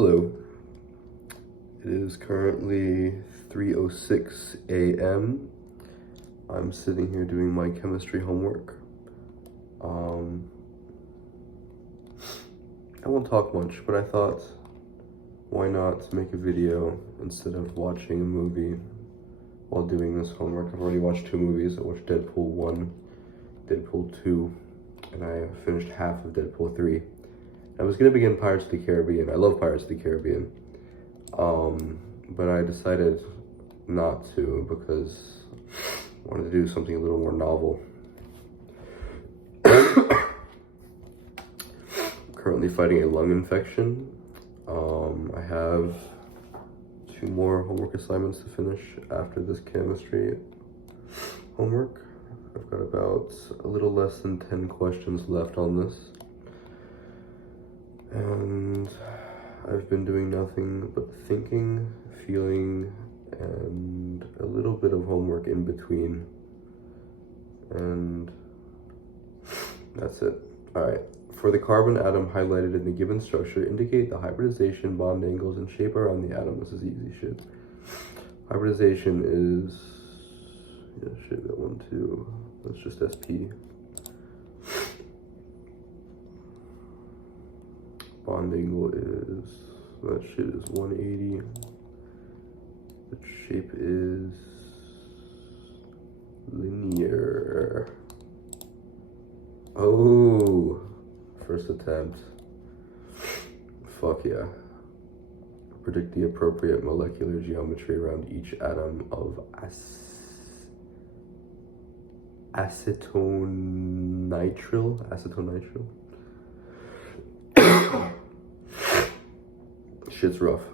Hello. It is currently 3:06 a.m. I'm sitting here doing my chemistry homework. I won't talk much, but I thought, why not make a video instead of watching a movie while doing this homework. I've already watched 2 movies. I watched Deadpool 1, Deadpool 2, and I finished half of Deadpool 3. I was gonna begin Pirates of the Caribbean. I love Pirates of the Caribbean. But I decided not to because I wanted to do something a little more novel. Currently fighting a lung infection. I have 2 more homework assignments to finish after this chemistry homework. I've got about a little less than 10 questions left on this. And I've been doing nothing but thinking, feeling, and a little bit of homework in between. And that's it. Alright. For the carbon atom highlighted in the given structure, indicate the hybridization, bond angles, and shape around the atom. This is easy shit. Hybridization is... yeah, shit, that one too. That's just SP. Bond angle is... that shit is 180. The shape is... linear. Oh! First attempt. Fuck yeah. Predict the appropriate molecular geometry around each atom of acetonitrile. Shit's rough.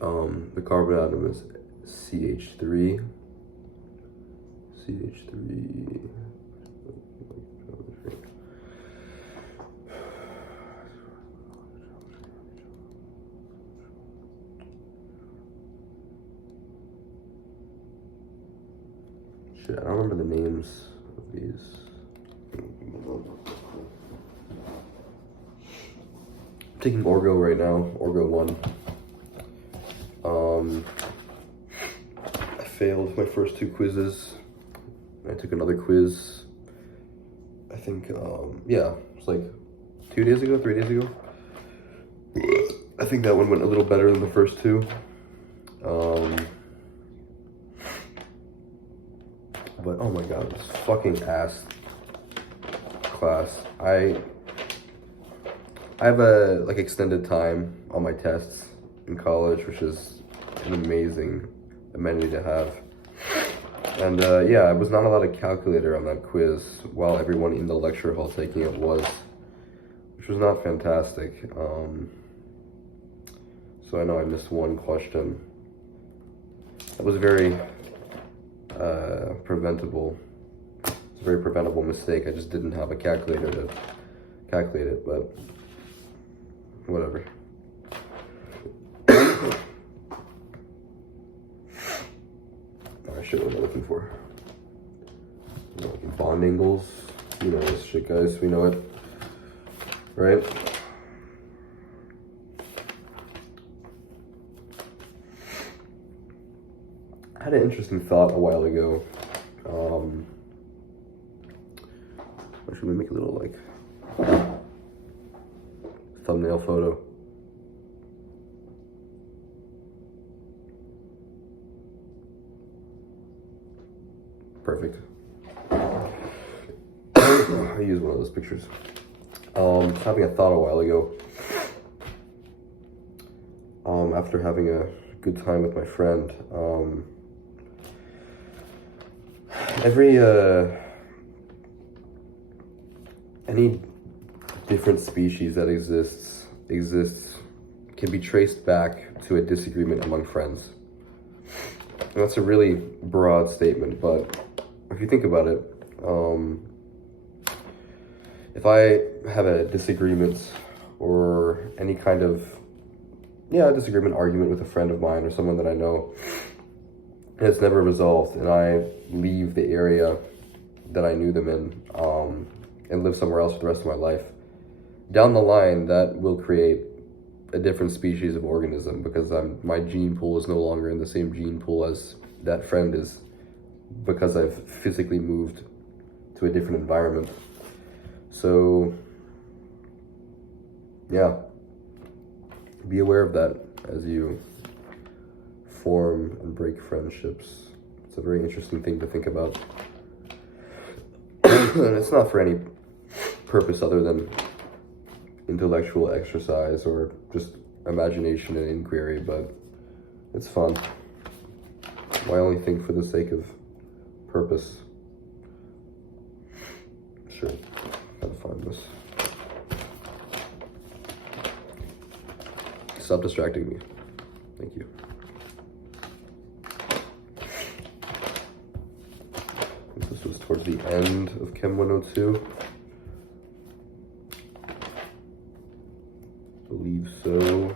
The carbon atom is CH3. Shit, I don't remember the names of these. I'm taking Orgo right now, Orgo 1. I failed my first 2 quizzes. I took another quiz, I think, yeah, it's like 3 days ago. I think that one went a little better than the first 2. But oh my god, this fucking ass class. I have a like extended time on my tests in college, which is an amazing amenity to have. And yeah, I was not allowed a calculator on that quiz while everyone in the lecture hall taking it was, which was not fantastic. So I know I missed 1 question. That was very preventable. It's a very preventable mistake. I just didn't have a calculator to calculate it, but whatever. Alright, shit, what am I looking for? Bond angles. You know this shit, guys. We know it. Right? I had an interesting thought a while ago. Or should we make a little like thumbnail photo? Perfect. I use one of those pictures. Having a thought a while ago. After having a good time with my friend. Any different species that exists can be traced back to a disagreement among friends. And that's a really broad statement, but if you think about it, if I have a disagreement or any kind of disagreement, argument with a friend of mine or someone that I know, and it's never resolved, and I leave the area that I knew them in, and live somewhere else for the rest of my life, down the line, that will create a different species of organism because my gene pool is no longer in the same gene pool as that friend is because I've physically moved to a different environment. So, yeah, be aware of that as you form and break friendships. It's a very interesting thing to think about. And it's not for any purpose other than intellectual exercise or just imagination and inquiry, but it's fun. Why only think for the sake of purpose? Sure, gotta find this. Stop distracting me. Thank you. This was towards the end of Chem 102. I believe so.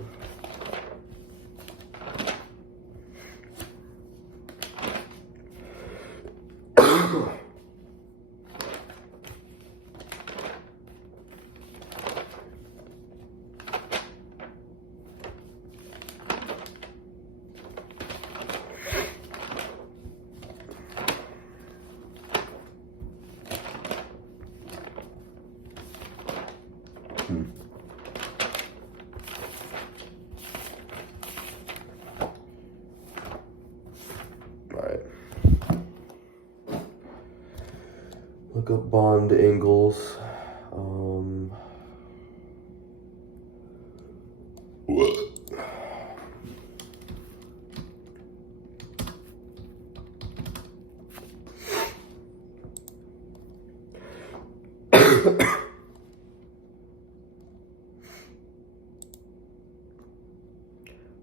Alright. Look up bond angles.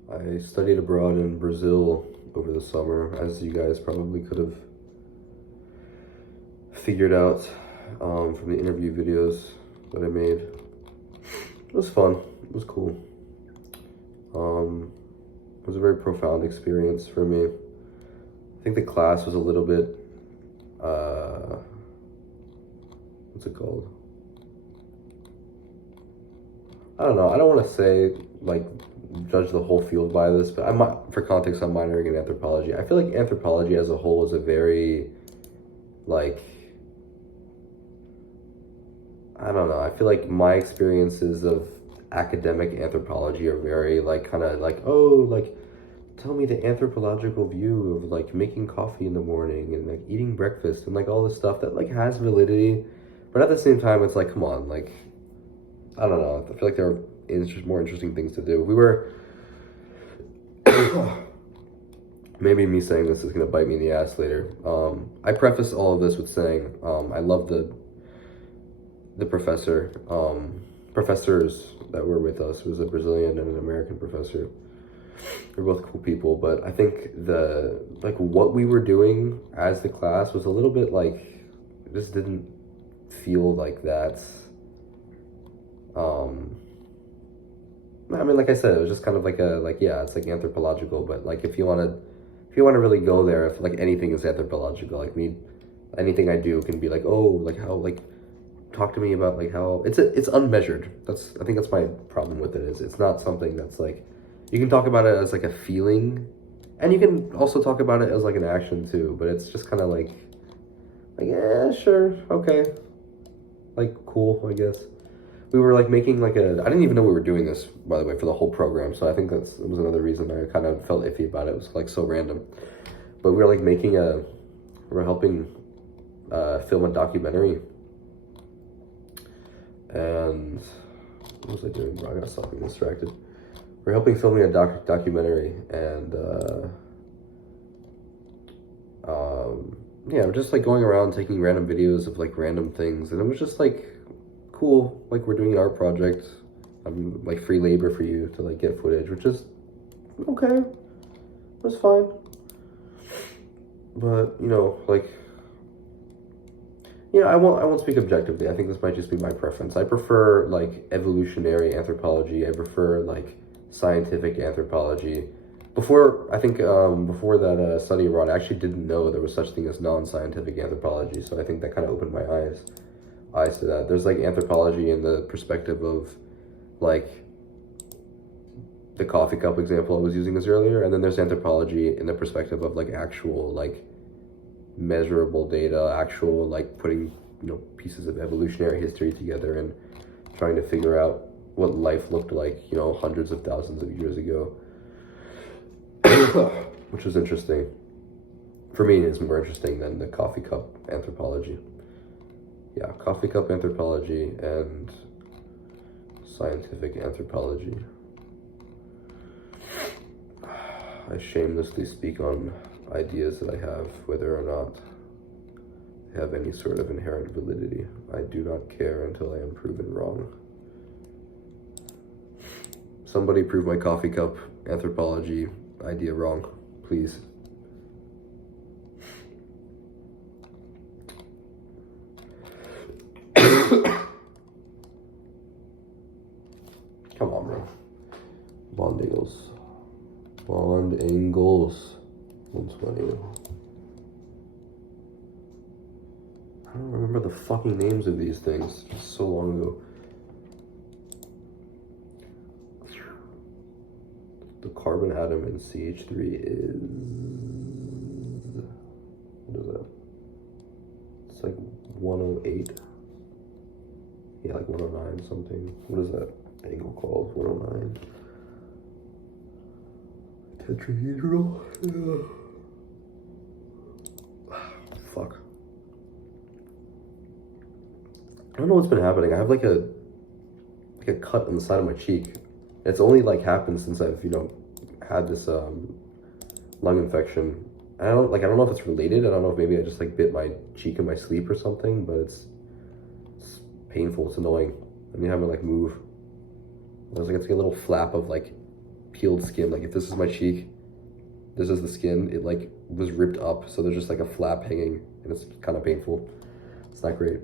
I studied abroad in Brazil over the summer, as you guys probably could have figured out from the interview videos that I made. It was fun. It was cool. It was a very profound experience for me. I think the class was a little bit, what's it called? I don't know. I don't want to say, like, judge the whole field by this, but for context, I'm minoring in anthropology. I feel like anthropology as a whole is a very, like, I don't know. I feel like my experiences of academic anthropology are very, like, kind of like, oh, like, tell me the anthropological view of, like, making coffee in the morning and, like, eating breakfast and, like, all this stuff that, like, has validity. But at the same time, it's like, come on, like, I don't know. I feel like there are more interesting things to do. We were... Maybe me saying this is going to bite me in the ass later. I preface all of this with saying I love the professors that were with us. It was a Brazilian and an American professor. They're both cool people, but I think what we were doing as the class was a little bit like, it just didn't feel like that. I mean, like I said, it was just kind of like it's like anthropological, but like if you want to really go there, if like anything is anthropological, like anything I do can be like, oh, like how, like, talk to me about like how it's unmeasured. I think that's my problem with it, is it's not something that's like, you can talk about it as like a feeling, and you can also talk about it as like an action too, but it's just kind of like yeah, sure, okay, like cool, I guess. We were like making like I didn't even know we were doing this, by the way, for the whole program. So I think that was another reason I kind of felt iffy about it. It was like so random. But we were like we're helping film a documentary. And what was I doing, bro? I got something distracted. We're helping filming a documentary, and yeah, we're just like going around taking random videos of like random things, and it was just like cool. Like, we're doing an art project. I'm like free labor for you to like get footage, which is okay. It was fine. But I won't speak objectively. I think this might just be my preference. I prefer like evolutionary anthropology. I prefer like scientific anthropology. Before that study abroad, I actually didn't know there was such thing as non-scientific anthropology. So I think that kind of opened my eyes to that. There's like anthropology in the perspective of like the coffee cup example I was using this earlier, and then there's anthropology in the perspective of like actual like measurable data, actual like putting, you know, pieces of evolutionary history together and trying to figure out what life looked like, you know, hundreds of thousands of years ago. Which is interesting. For me, it's more interesting than the coffee cup anthropology. Yeah, coffee cup anthropology and scientific anthropology. I shamelessly speak on ideas that I have, whether or not they have any sort of inherent validity. I do not care until I am proven wrong. Somebody prove my coffee cup anthropology idea wrong, please. Come on, bro. Bond Angles. Bond Angles. 120. I don't remember the fucking names of these things. Just so long ago. The carbon atom in CH3 is... what is that? It's like 108. Yeah, like 109 something. What is that angle called? 109. Tetrahedral? Yeah. Fuck. I don't know what's been happening. I have like a cut on the side of my cheek. It's only like happened since I've, you know, had this lung infection. I don't know if it's related. I don't know if maybe I just like bit my cheek in my sleep or something, but it's painful. It's annoying. I need to have it like move. There's like, it's like a little flap of like peeled skin. Like if this is my cheek, this is the skin. It like was ripped up, so there's just like a flap hanging, and it's kind of painful. It's not great.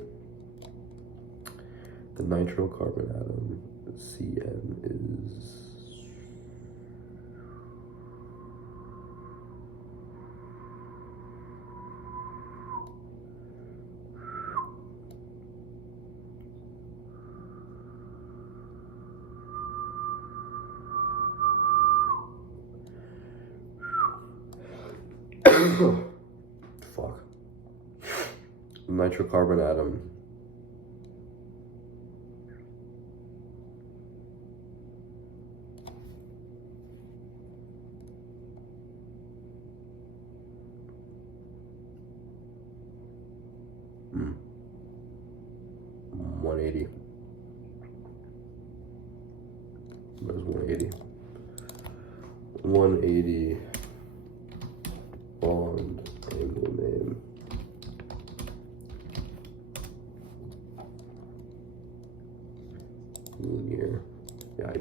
The nitrocarbon atom, CN, is... fuck. Nitrocarbon atom. Hmm. 180. What is 180? 180 bond angle name. Linear. Yeah, I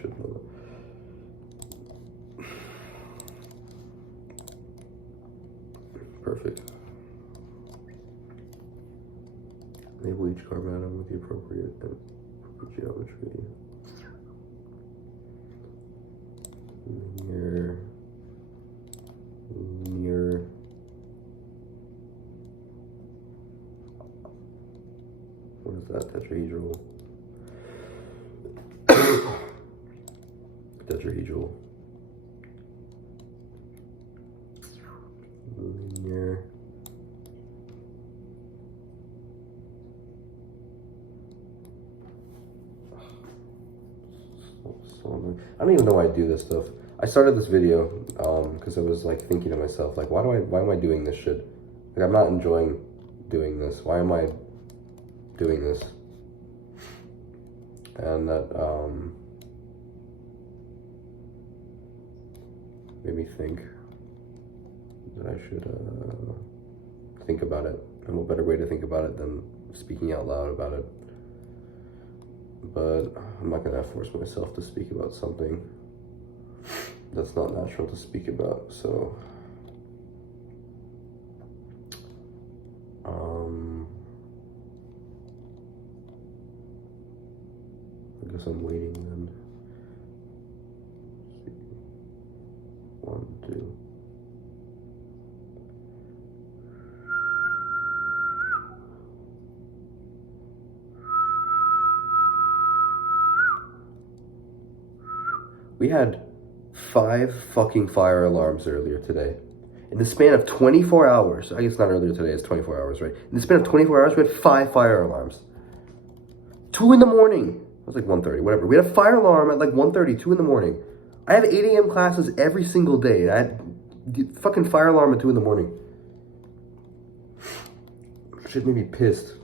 should know that. Perfect. Label each carbon atom with the appropriate geometry. Linear. What is that? Tetrahedral. Tetrahedral. Linear. I don't even know why I do this stuff. I started this video because I was like thinking to myself, like, why am I doing this shit? Like, I'm not enjoying doing this. Why am I doing this? And that made me think that I should think about it. And what better way to think about it than speaking out loud about it? But I'm not gonna force myself to speak about something that's not natural to speak about, so I guess I'm waiting then. 1, 2. We had 5 fucking fire alarms earlier today. In the span of 24 hours, I guess not earlier today, it's 24 hours, right? In the span of 24 hours, we had 5 fire alarms. 2 in the morning. It was like 1:30, whatever. We had a fire alarm at like 1:30, 2 in the morning. I have 8 a.m. classes every single day, and I had fucking fire alarm at 2 in the morning. Shit made me pissed.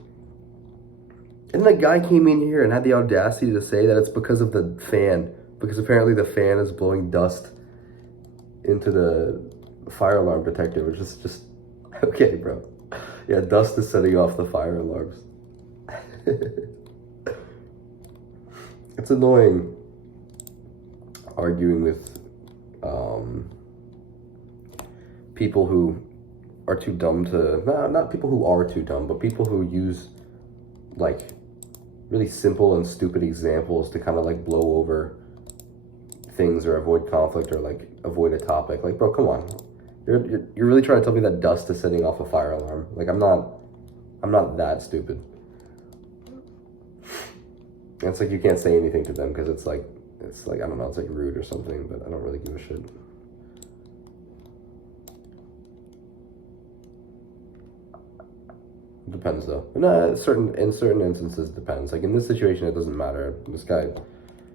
And the guy came in here and had the audacity to say that it's because of the fan. Because apparently the fan is blowing dust into the fire alarm detector, which is just, okay, bro. Yeah, dust is setting off the fire alarms. It's annoying arguing with people who are too dumb to, not people who are too dumb, but people who use like really simple and stupid examples to kind of like blow over things or avoid conflict or like avoid a topic. Like, bro, come on. You're really trying to tell me that dust is setting off a fire alarm. Like, I'm not that stupid. And it's like you can't say anything to them because it's like, I don't know, it's like rude or something, but I don't really give a shit. Depends though. No, in certain instances, it depends. Like in this situation, it doesn't matter. This guy,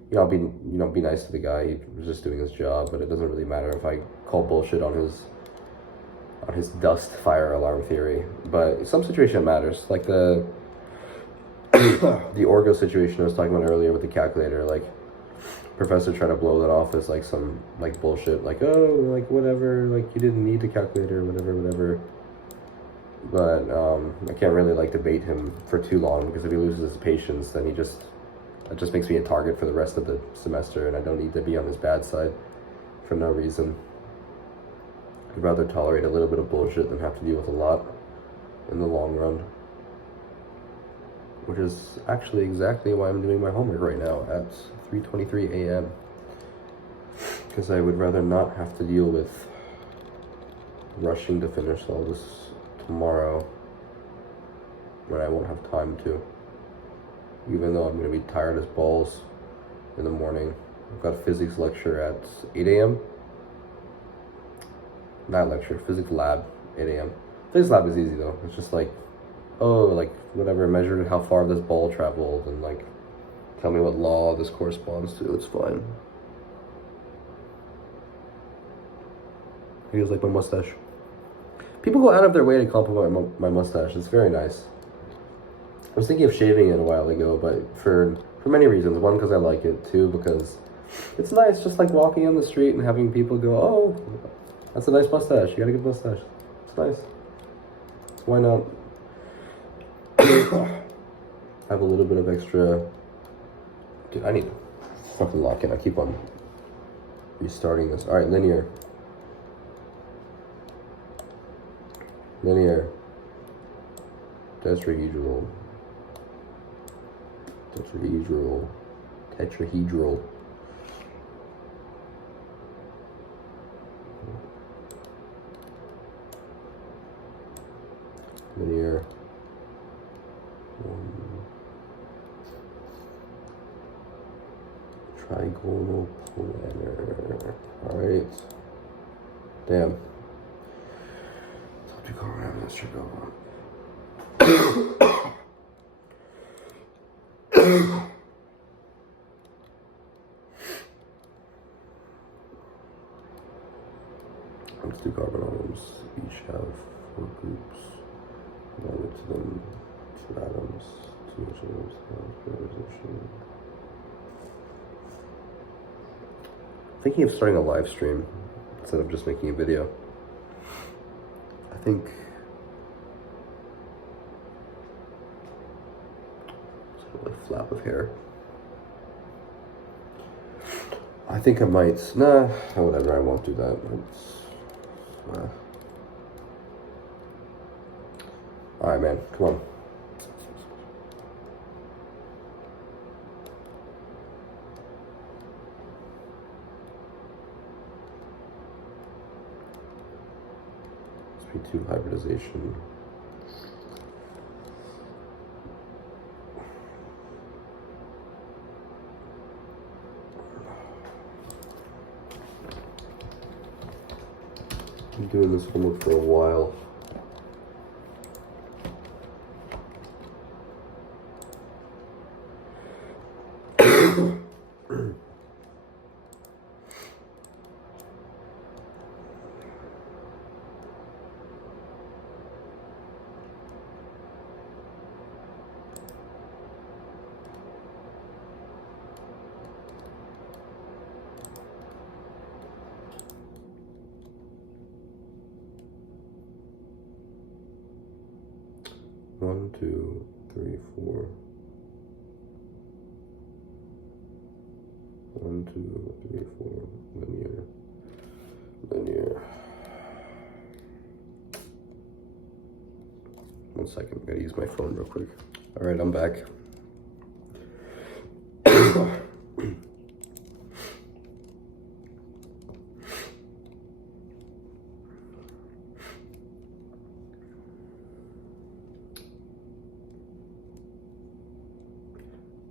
be nice to the guy. He was just doing his job, but it doesn't really matter if I call bullshit on his dust fire alarm theory. But some situation it matters, like the Orgo situation I was talking about earlier with the calculator. Like professor tried to blow that off as like some like bullshit, like, oh, like whatever, like you didn't need the calculator, whatever. But I can't really like debate him for too long because if he loses his patience, then that just makes me a target for the rest of the semester, and I don't need to be on his bad side for no reason. I'd rather tolerate a little bit of bullshit than have to deal with a lot in the long run. Which is actually exactly why I'm doing my homework right now at 3:23 a.m. Because I would rather not have to deal with rushing to finish all this tomorrow when I won't have time to. Even though I'm going to be tired as balls in the morning. I've got a physics lecture at 8 a.m. Not lecture, physics lab, 8 a.m. Physics lab is easy though. It's just like, oh, like whatever, measure how far this ball traveled and like tell me what law this corresponds to. It's fine. He feels like my mustache. People go out of their way to compliment my mustache. It's very nice. I was thinking of shaving it a while ago, but for many reasons. One, because I like it. Two, because it's nice just like walking on the street and having people go, oh, that's a nice mustache. You got a good mustache. It's nice. So why not have a little bit of extra... Dude, I need to fucking lock in. I keep on restarting this. All right, linear. Linear. Tetrahedral. Linear. Trigonal planar. Alright. Damn. To go around, let's check over. These two carbon atoms each have 4 groups. United to them 2 atoms, 2 atoms have polarization. Thinking of starting a live stream instead of just making a video. I think sort of a flap of hair. I think I might. Nah, whatever. I won't do that. All right, man. Come on. sp2 hybridization. been doing this homework for a while. One, two, three, four. 1, 2, 3, 4. Linear. 1 second, I gotta use my phone real quick. All right, I'm back.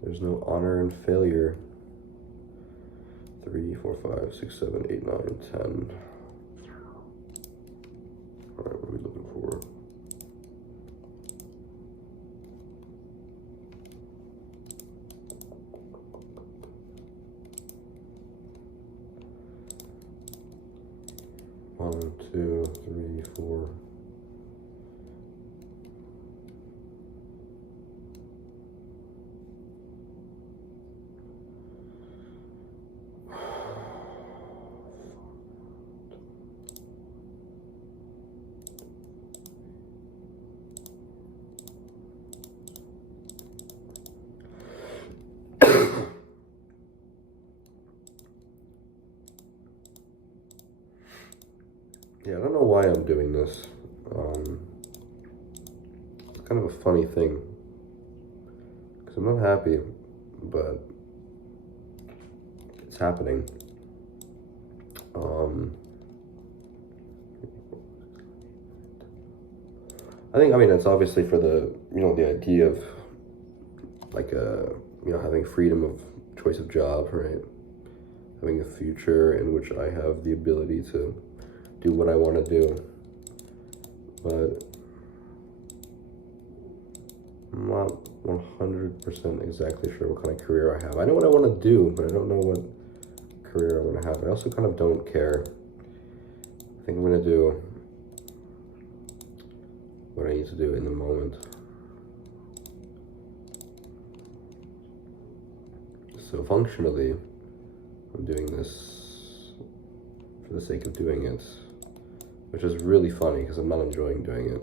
There's no honor in failure. 3, 4, 5, 6, 7, 8, 9, 10. All right, what are we looking for? One, two, three, four. Yeah, I don't know why I'm doing this. It's kind of a funny thing because I'm not happy, but it's happening. I mean, it's obviously for the, the idea of like, having freedom of choice of job, right? Having a future in which I have the ability to do what I want to do. But I'm not 100% exactly sure what kind of career I have. I know what I want to do, but I don't know what career I want to have. I also kind of don't care. I think I'm going to do what I need to do in the moment. So functionally, I'm doing this for the sake of doing it, which is really funny because I'm not enjoying doing it.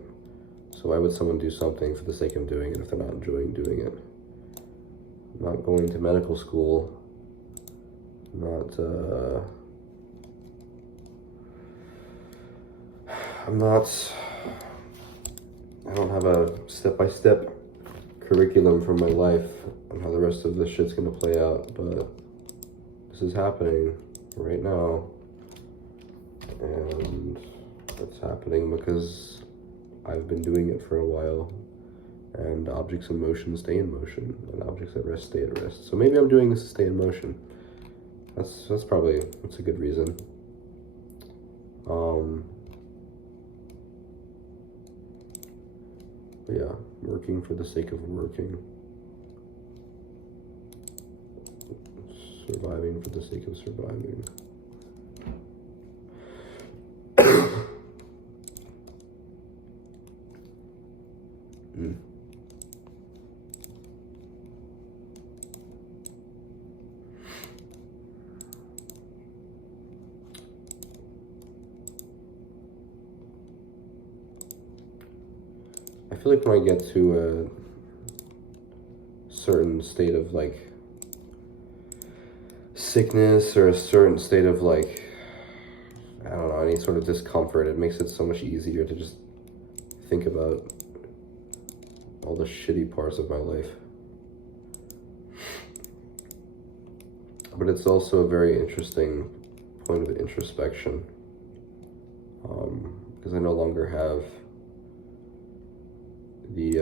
So why would someone do something for the sake of doing it if they're not enjoying doing it? I'm not going to medical school. I don't have a step-by-step curriculum for my life on how the rest of this shit's gonna play out, but this is happening right now, and it's happening because I've been doing it for a while, and objects in motion stay in motion, and objects at rest stay at rest. So maybe I'm doing this to stay in motion. That's a good reason. But yeah, working for the sake of working. Surviving for the sake of surviving. I feel like when I get to a certain state of like sickness or a certain state of like, I don't know, any sort of discomfort, it makes it so much easier to just think about all the shitty parts of my life. But it's also a very interesting point of introspection, because I no longer have the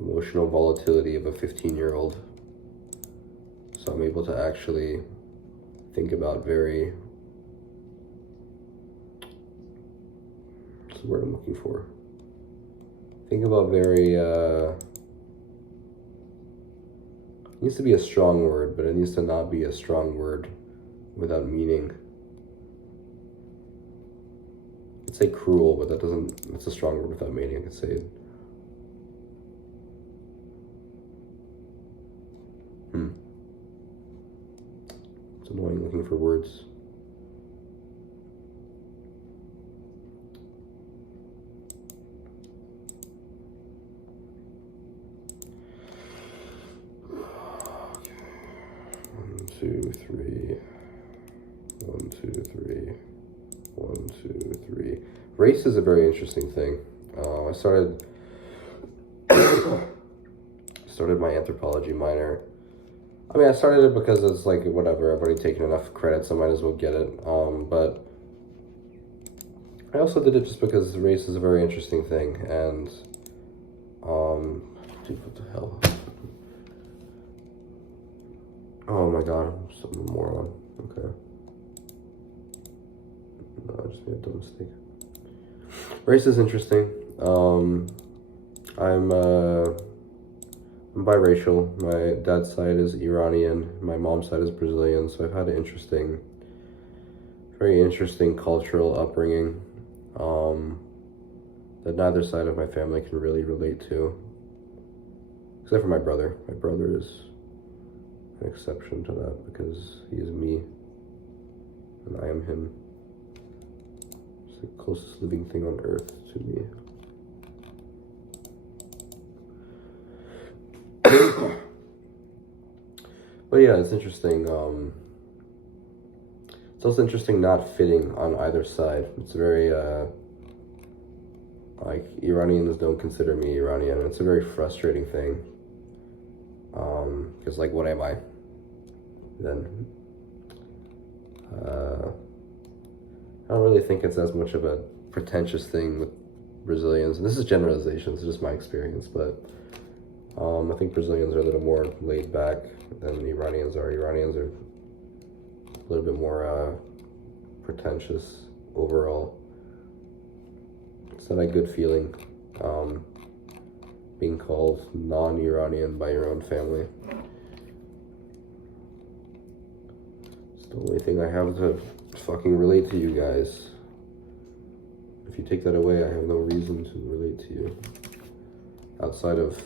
emotional volatility of a 15-year-old. So I'm able to actually think about very What's the word I'm looking for? Think about very, it needs to be a strong word, but it needs to not be a strong word without meaning. I'd say cruel, but that doesn't, it's a strong word without meaning. I could say, it's annoying looking for words. One, two, three. 1, 2, 3. 1, 2, 3. Race is a very interesting thing. I started my anthropology minor. I mean, I started it because it's like, whatever, I've already taken enough credits, I might as well get it. But I also did it just because race is a very interesting thing, and dude, what the hell? Oh my god, I'm such a moron. Okay. No, I just made a dumb mistake. Race is interesting. I'm biracial. My dad's side is Iranian. My mom's side is Brazilian. So I've had an very interesting cultural upbringing that neither side of my family can really relate to, except for my brother. My brother is an exception to that because he is me and I am him. It's the closest living thing on earth to me. But yeah, it's interesting. It's also interesting not fitting on either side. It's very, like, Iranians don't consider me Iranian. It's a very frustrating thing. Because, like, what am I? Then, I don't really think it's as much of a pretentious thing with Brazilians. And this is generalizations, it's just my experience, but I think Brazilians are a little more laid back than Iranians are. Iranians are a little bit more pretentious overall. It's not a good feeling being called non-Iranian by your own family. It's the only thing I have to fucking relate to you guys. If you take that away, I have no reason to relate to you outside of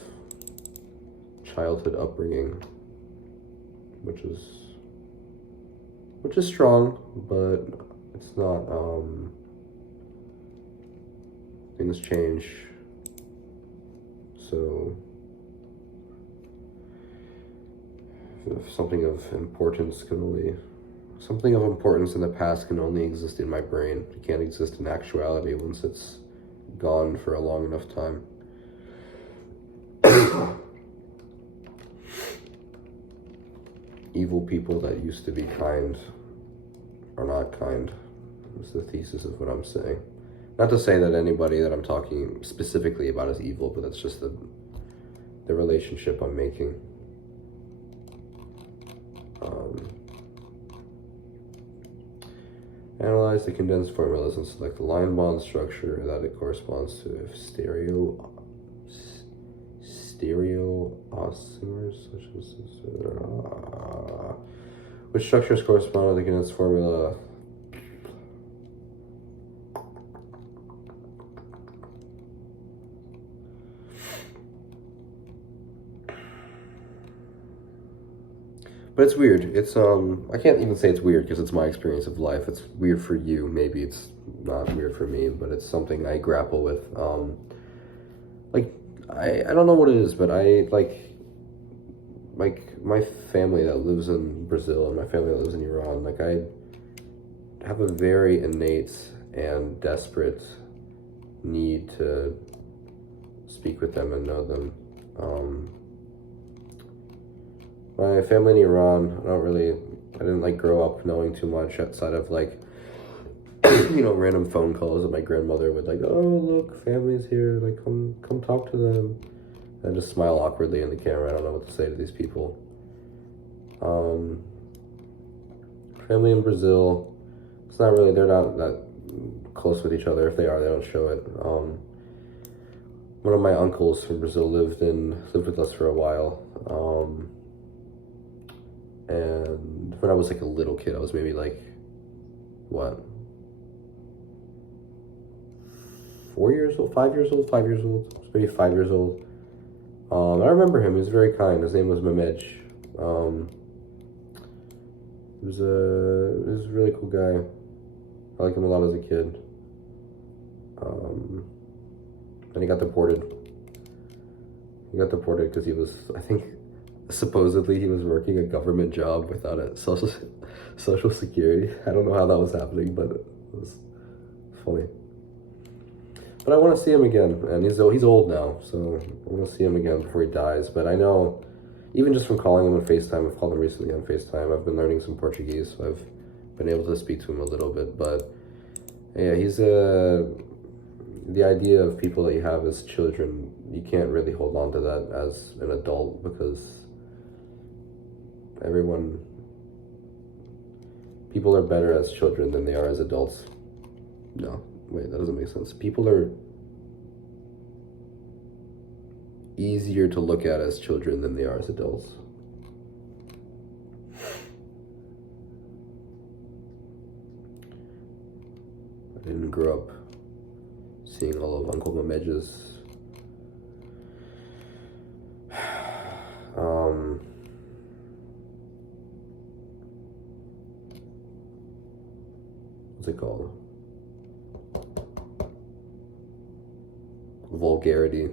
childhood upbringing, which is strong, but it's not, things change, so if something of importance in the past can only exist in my brain. It can't exist in actuality once it's gone for a long enough time. Evil people that used to be kind are not kind. That's the thesis of what I'm saying. Not to say that anybody that I'm talking specifically about is evil, but that's just the relationship I'm making. Analyze the condensed formulas and select the line bond structure that it corresponds to. If stereoisomers, such as which structures correspond to the condensed formula? But it's weird. It's I can't even say it's weird because it's my experience of life. It's weird for you. Maybe it's not weird for me, but it's something I grapple with. Like I don't know what it is, but I like my family that lives in Brazil and my family that lives in Iran. Like I have a very innate and desperate need to speak with them and know them. My family in Iran, I didn't like grow up knowing too much outside of like, random phone calls that my grandmother would like, oh, look, family's here, like, come talk to them. And just smile awkwardly in the camera. I don't know what to say to these people. Family in Brazil, they're not that close with each other. If they are, they don't show it. One of my uncles from Brazil lived with us for a while. And when I was like a little kid, I was maybe like, what? 4 years old, 5 years old, 5 years old, maybe 5 years old. I remember him. He was very kind. His name was Mehmet. He was a really cool guy. I liked him a lot as a kid. And he got deported. He got deported because he was, I think, supposedly he was working a government job without a social security. I don't know how that was happening, but it was funny. But I want to see him again, and he's old now, so I want to see him again before he dies. But I know, even just from calling him on FaceTime, I've called him recently on FaceTime, I've been learning some Portuguese, so I've been able to speak to him a little bit. But yeah, he's the idea of people that you have as children, you can't really hold on to that as an adult, because people are better as children than they are as adults. No, wait, that doesn't make sense. People are easier to look at as children than they are as adults. I didn't grow up seeing all of Uncle Mehmet's what's it called? Vulgarity.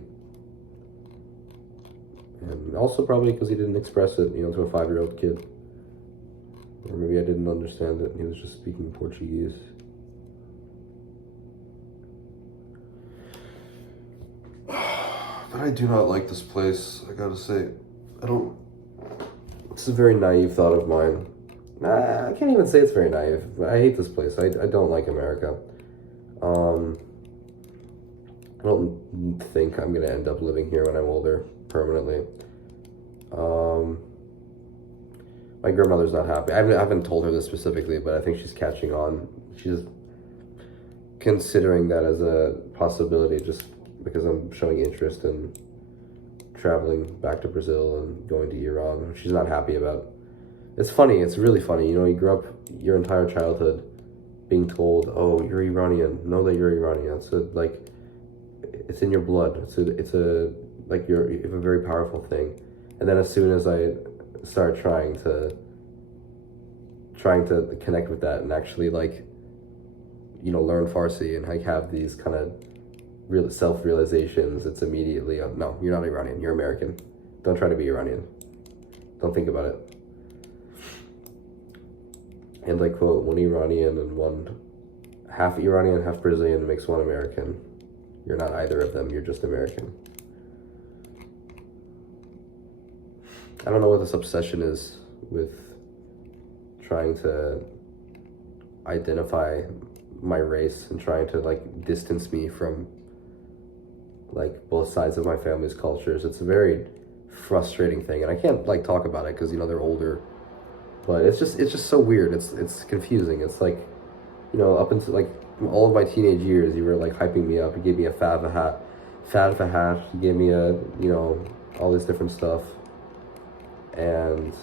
And also probably because he didn't express it, to a 5-year-old kid. Or maybe I didn't understand it. He was just speaking Portuguese. But I do not like this place, I gotta say. It's a very naive thought of mine. I can't even say it's very naive. I hate this place. I don't like America. I don't think I'm gonna end up living here when I'm older, permanently. My grandmother's not happy. I haven't told her this specifically, but I think she's catching on. She's considering that as a possibility, just because I'm showing interest in traveling back to Brazil and going to Iran. She's not happy about. It's funny. It's really funny. You grew up your entire childhood being told, "Oh, you're Iranian. Know that you're Iranian." So it's in your blood. You have a very powerful thing. And then as soon as I start trying to connect with that and actually learn Farsi and have these kind of real self-realizations, it's immediately, no, you're not Iranian, you're American. Don't try to be Iranian. Don't think about it. And I quote, one Iranian and one half Iranian, half Brazilian makes one American. You're not either of them, you're just American. I don't know what this obsession is with trying to identify my race and trying to distance me from both sides of my family's cultures. It's a very frustrating thing, and I can't talk about it because they're older, but it's just so weird. It's confusing. It's up until all of my teenage years, you were hyping me up. You gave me a fad of a hat. You gave me all this different stuff, and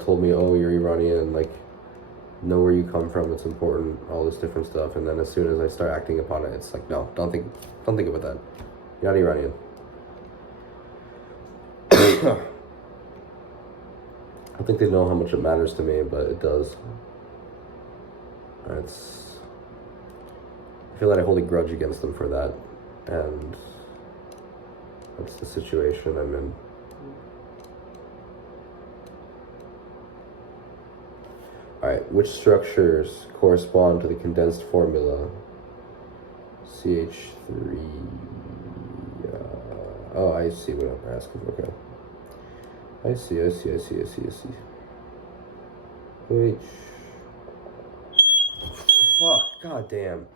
told me, oh, you're Iranian, know where you come from, it's important, all this different stuff. And then as soon as I start acting upon it, it's no, don't think about that. You're not Iranian. I don't think they know how much it matters to me, but it does. I feel that I hold a grudge against them for that, and that's the situation I'm in. Alright, which structures correspond to the condensed formula? CH3. Oh, I see what I'm asking. Okay. I see. H. Fuck, goddamn.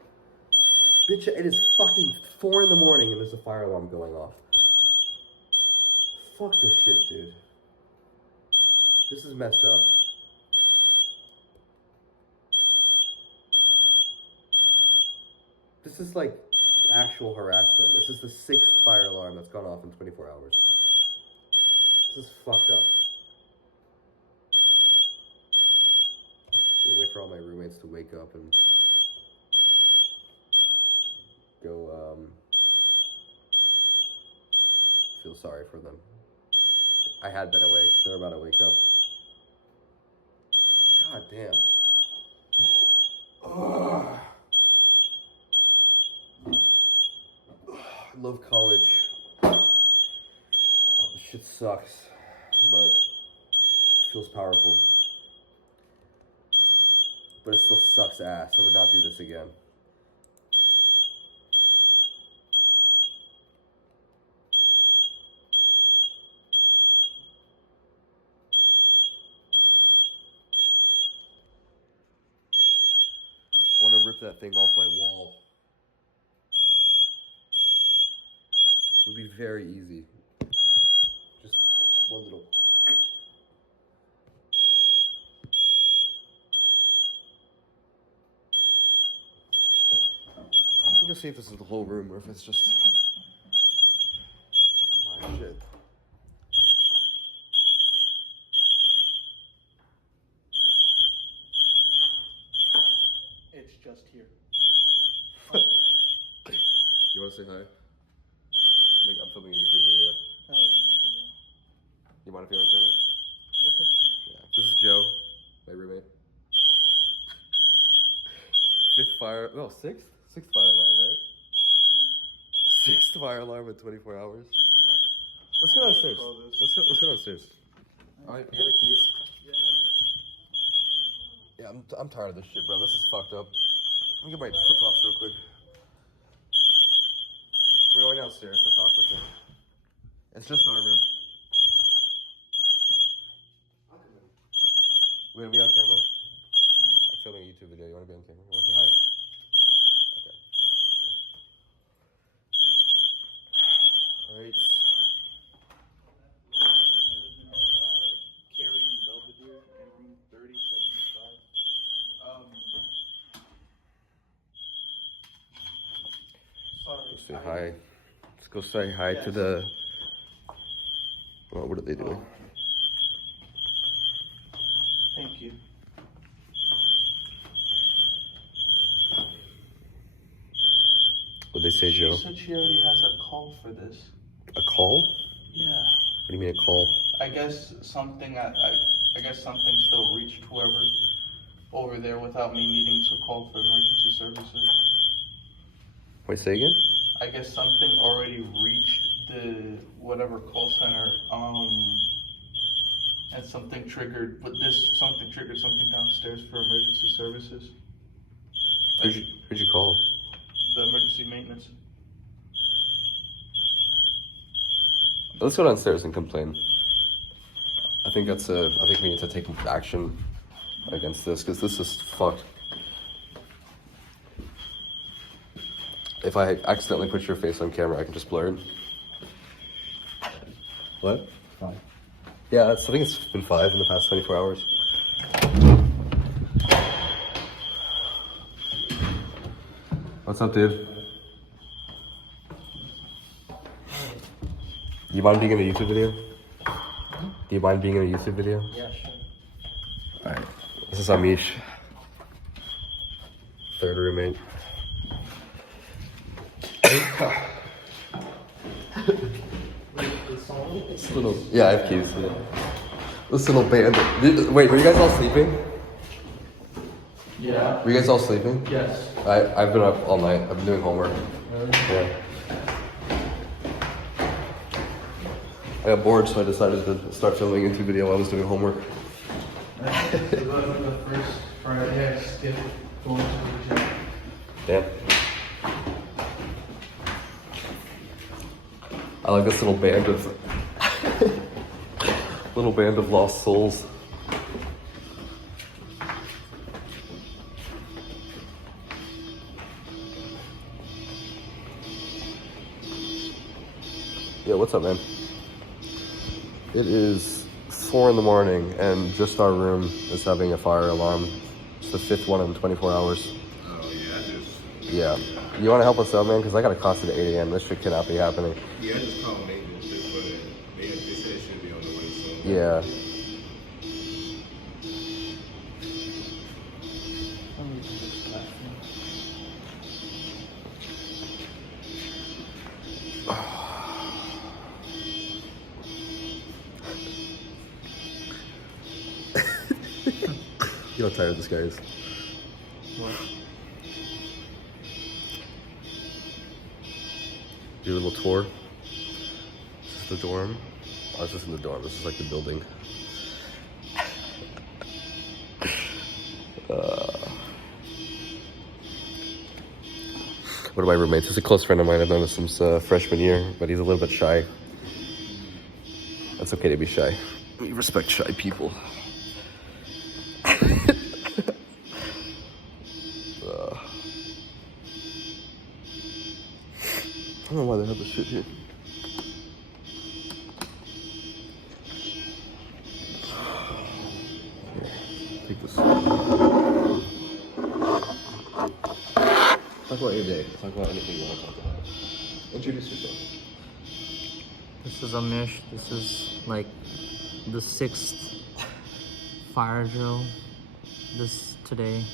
Bitch, it is fucking 4 in the morning and there's a fire alarm going off. Fuck this shit, dude. This is messed up. This is like actual harassment. This is the 6th fire alarm that's gone off in 24 hours. This is fucked up. I'm gonna wait for all my roommates to wake up and go feel sorry for them. I had been awake. They're about to wake up. God damn. Ugh. I love college. This shit sucks, but it feels powerful. But it still sucks ass. I would not do this again. I want to rip that thing off my wall. It would be very easy. Just one little. I'm gonna see if this is the whole room or if it's just my shit. It's just here. You want to say hi? I'm filming a YouTube video. You mind if you're on camera? It's okay. Yeah. This is Joe, my roommate. 6th fire alarm, right? Yeah. 6th fire alarm in 24 hours. Let's go downstairs. Let's go downstairs. Alright, you got the keys? Yeah, I'm tired of this shit, bro. This is fucked up. Let me get my flip-flops real quick. We're going downstairs to talk with him. It's just our room. We gonna be on camera? I'm filming a YouTube video. You wanna be on camera? You wanna say hi? Okay. Alright. Carrie and Belvedere in room 3075. Sorry. Say hi. Let's go say hi to the. What are they doing? Thank you. What'd they say, Joe? She said she already has a call for this. A call? Yeah. What do you mean a call? I guess something. I guess something still reached whoever over there without me needing to call for emergency services. Wait, say again? I guess something already reached the whatever call center. And something triggered. But something triggered something downstairs for emergency services. Who'd you call? The emergency maintenance. Let's go downstairs and complain. I think we need to take action against this because this is fucked. If I accidentally put your face on camera, I can just blur it. What? 5. Yeah, I think it's been 5 in the past 24 hours. What's up, dude? You mind being in a YouTube video? Do you mind being in a YouTube video? Yeah, sure. Alright. This is Amish. 3rd roommate. This little, yeah, I have keys. Yeah. This little band. Wait, were you guys all sleeping? Yeah. Were you guys all sleeping? Yes. I've been up all night. I've been doing homework. Really? Yeah. I got bored, so I decided to start filming a YouTube video while I was doing homework. It wasn't the first Friday I skipped going to the gym. Damn. I like this little band of lost souls. Yeah, what's up, man? It is 4 in the morning and just our room is having a fire alarm. It's the 5th one in 24 hours. Oh, yeah, it is. Yeah. You want to help us out, man? Because I got a class at 8 a.m. This shit cannot be happening. Yeah, I just called maintenance just for that. They said it should be on the way soon. Yeah. You know how tired this guy is. What? Do a little tour. This is the dorm. Oh, this isn't the dorm. This is like the building. One of my roommates. He's a close friend of mine. I've known him since freshman year, but he's a little bit shy. That's okay to be shy. We respect shy people. I don't know why they have this shit here. Take this. Talk about your day. Talk about anything you want to talk about. Introduce yourself. This is Amish. This is like the 6th fire drill today.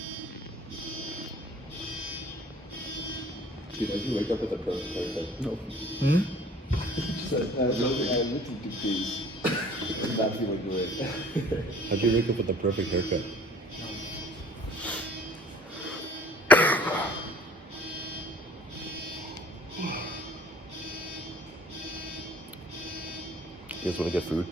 Dude, did you wake up with a perfect haircut? No. Hmm? How'd you wake up with the perfect haircut? You guys want to get food?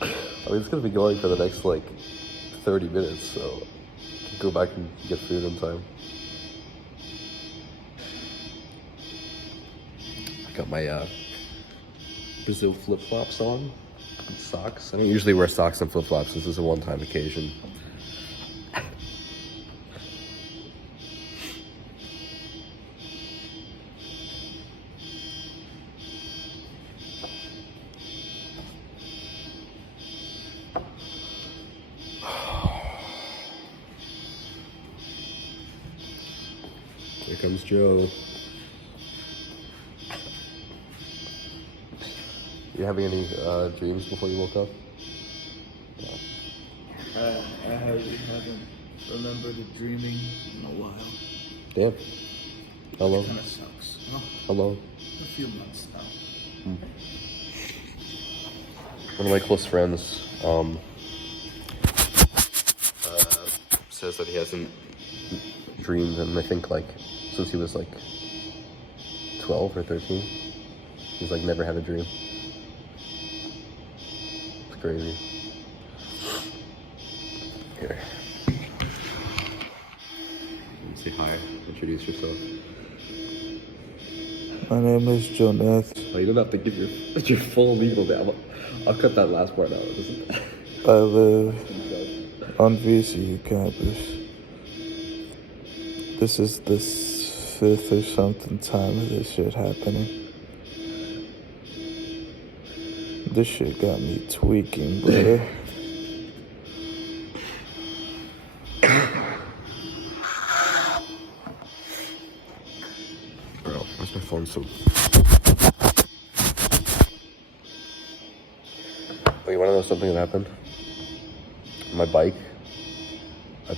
I mean, it's gonna be going for the next like 30 minutes, so go back and get food in time. I got my Brazil flip-flops on and socks. I don't usually wear socks and flip-flops. This is a one-time occasion. Here comes Joe. You having any dreams before you woke up? I haven't remembered a dreaming in a while. Damn. How long? Kind of sucks. Huh? How long? A few months now. One of my close friends says that he hasn't dreamed in, I think, like, since he was like 12 or 13. He's like never had a dream. It's crazy. Here. Say hi. Introduce yourself. My name is Joneth. Oh, you don't have to give your full legal name. I'll cut that last part out. I live on VCU campus. This is the 5th or something time of this shit happening. This shit got me tweaking, brother. Bro, where's my phone so... Oh, you wanna know something that happened? My bike. I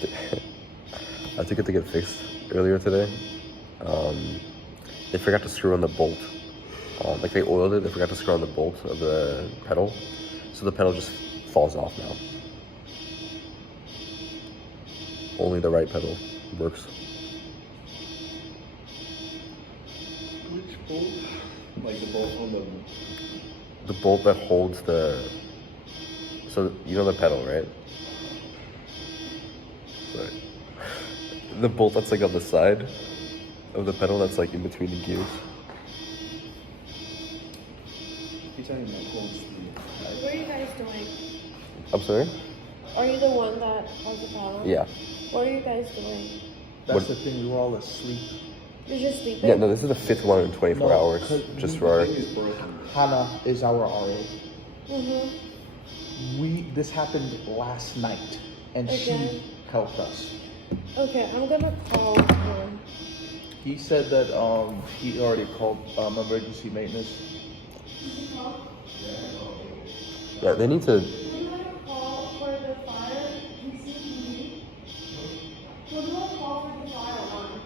took it to get fixed earlier today. They forgot to screw on the bolt. Like they oiled it, they forgot to screw on the bolt of the pedal. So the pedal just falls off now. Only the right pedal works. Which bolt? Like the bolt on The bolt that holds the... So, you know the pedal, right? Sorry. The bolt that's like on the side of the pedal that's like in between the gears. What are you guys doing? I'm sorry? Are you the one that has the paddle? Yeah. What are you guys doing? That's What- the thing, we were all asleep. You're just sleeping? Yeah, no, this is the 5th one in 24 No, hours. 'cause Just for our... Hannah is our RA. Mm-hmm. This happened last night, and Again? she helped us. Okay, I'm gonna call him. He said that he already called emergency maintenance. Yeah, they need to. I'm gonna call for the fire. Who do I call for the fire alarm?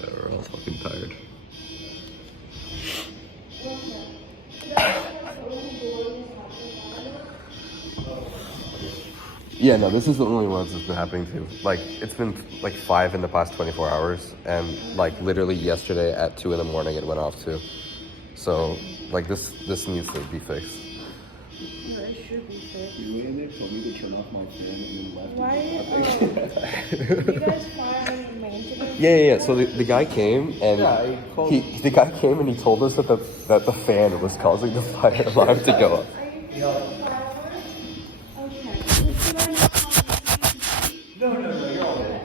We're all fucking tired. Yeah, no, this is the only ones that's been happening to. Like, it's been like 5 in the past 24 hours, and like literally yesterday at 2 in the morning it went off too. So, like this needs to be fixed. No, it should be fixed. You went in there, told me to turn off my fan, and then left. Why? You guys fire on maintenance? Yeah. So the guy came and Yeah, he called- the guy came and he told us that the fan was causing the fire alarm to go off. Are you fixing the fire alarm? Okay. Should I not call No, you're all good.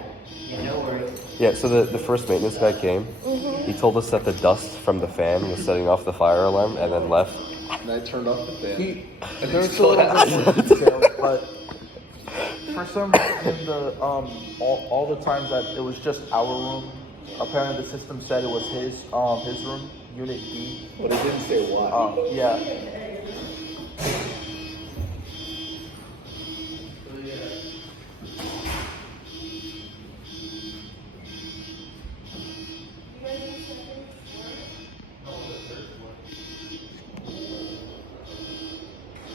Yeah, no worries. Yeah, so the first maintenance guy came. He told us that the dust from the fan was setting off the fire alarm and then left. And I turned off the fan. There's a little bit more details, but for some reason, all the times that it was just our room, apparently the system said it was his room, Unit D. But it didn't say why. Yeah.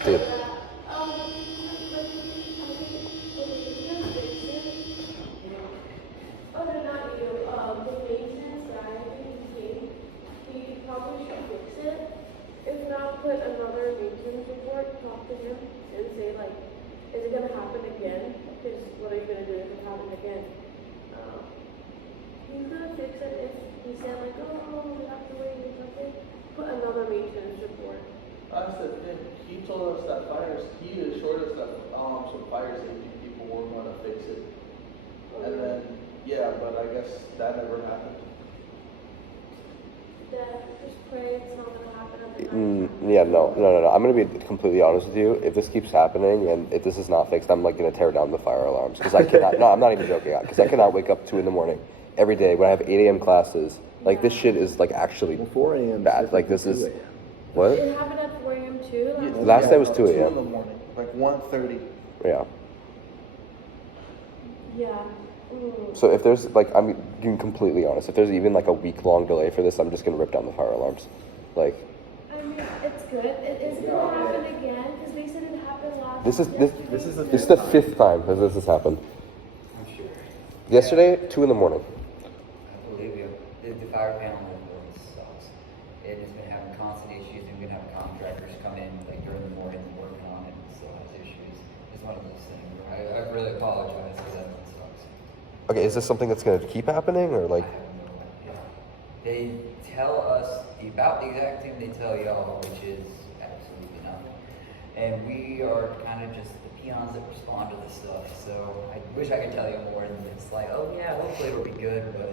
Dude. Oh, no, not you. The maintenance guy, I think he came. He probably should fix it. If not, put another maintenance report, talk to him, and say, like, is it gonna happen again? Because what are you gonna do if it happens again? He's gonna fix it if he said, like, oh, we have to wait or something. Put another maintenance report. That's the thing. He told us that he assured us that some fire safety people were gonna fix it. And then, yeah, but I guess that never happened. Dad, just pray it's not gonna happen at the Yeah, no. I'm gonna be completely honest with you. If this keeps happening and if this is not fixed, I'm like gonna tear down the fire alarms because I cannot. No, I'm not even joking. Because I cannot wake up 2 in the morning every day when I have 8 a.m. classes. Like this shit is like actually 4 a.m. bad. Like this is 2 a.m. what? It happened at 4 a.m. too? Last night was 2 2 a.m. in the morning, like 1:30. Yeah. Yeah. Mm. So if there's like, I'm being completely honest. If there's even like a week-long delay for this, I'm just gonna rip down the fire alarms. Like. I mean, it's good. It is gonna happen again because they said it happened last. This is yesterday. the 5th time that this has happened. I'm sure. Yesterday, 2 in the morning. I believe you. The fire panel really sucks. It has been having constant issues. We've been having contractors come in like during the morning and work on it and still has issues. It's one of those things where I really apologize for that. It sucks. Okay, is this something that's gonna keep happening or like? I have no idea. They tell us about the exact thing they tell y'all, which is absolutely nothing. And we are kind of just the peons that respond to this stuff. So I wish I could tell you more than it's like, oh yeah, hopefully it'll be good, but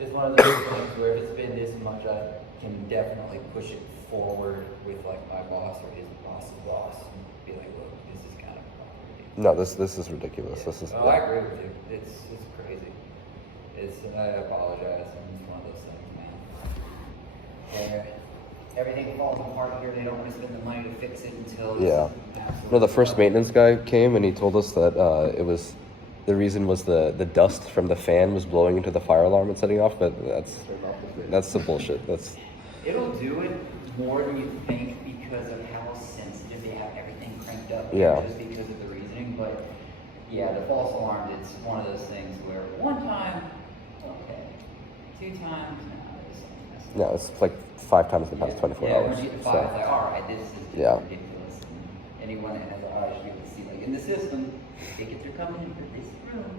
it's one of those things where if it's been this much, I can definitely push it forward with like my boss or his boss's boss and be like, look, this is kind of ridiculous. No, this is ridiculous. This is. Oh, I agree with you. It's crazy. I apologize. It's one of those things, man. Where everything falls apart here. They don't want to spend the money to fix it until it's Yeah. absolutely No, the first done. maintenance guy came and he told us that it was the reason was the dust from the fan was blowing into the fire alarm and setting off. But that's some bullshit. That's. It'll do it more than you think because of how sensitive they have everything cranked up. Yeah. Just because of the reasoning, but yeah, the false alarm. It's one of those things where one time, okay, 2 times, no, there's something messed up. No, it's like 5 times in the past 24 yeah, hours. once you get to 5, it's like, all right, this is just Yeah. ridiculous. And anyone that has eyes, you can see, like in the system, they get they're coming into this room,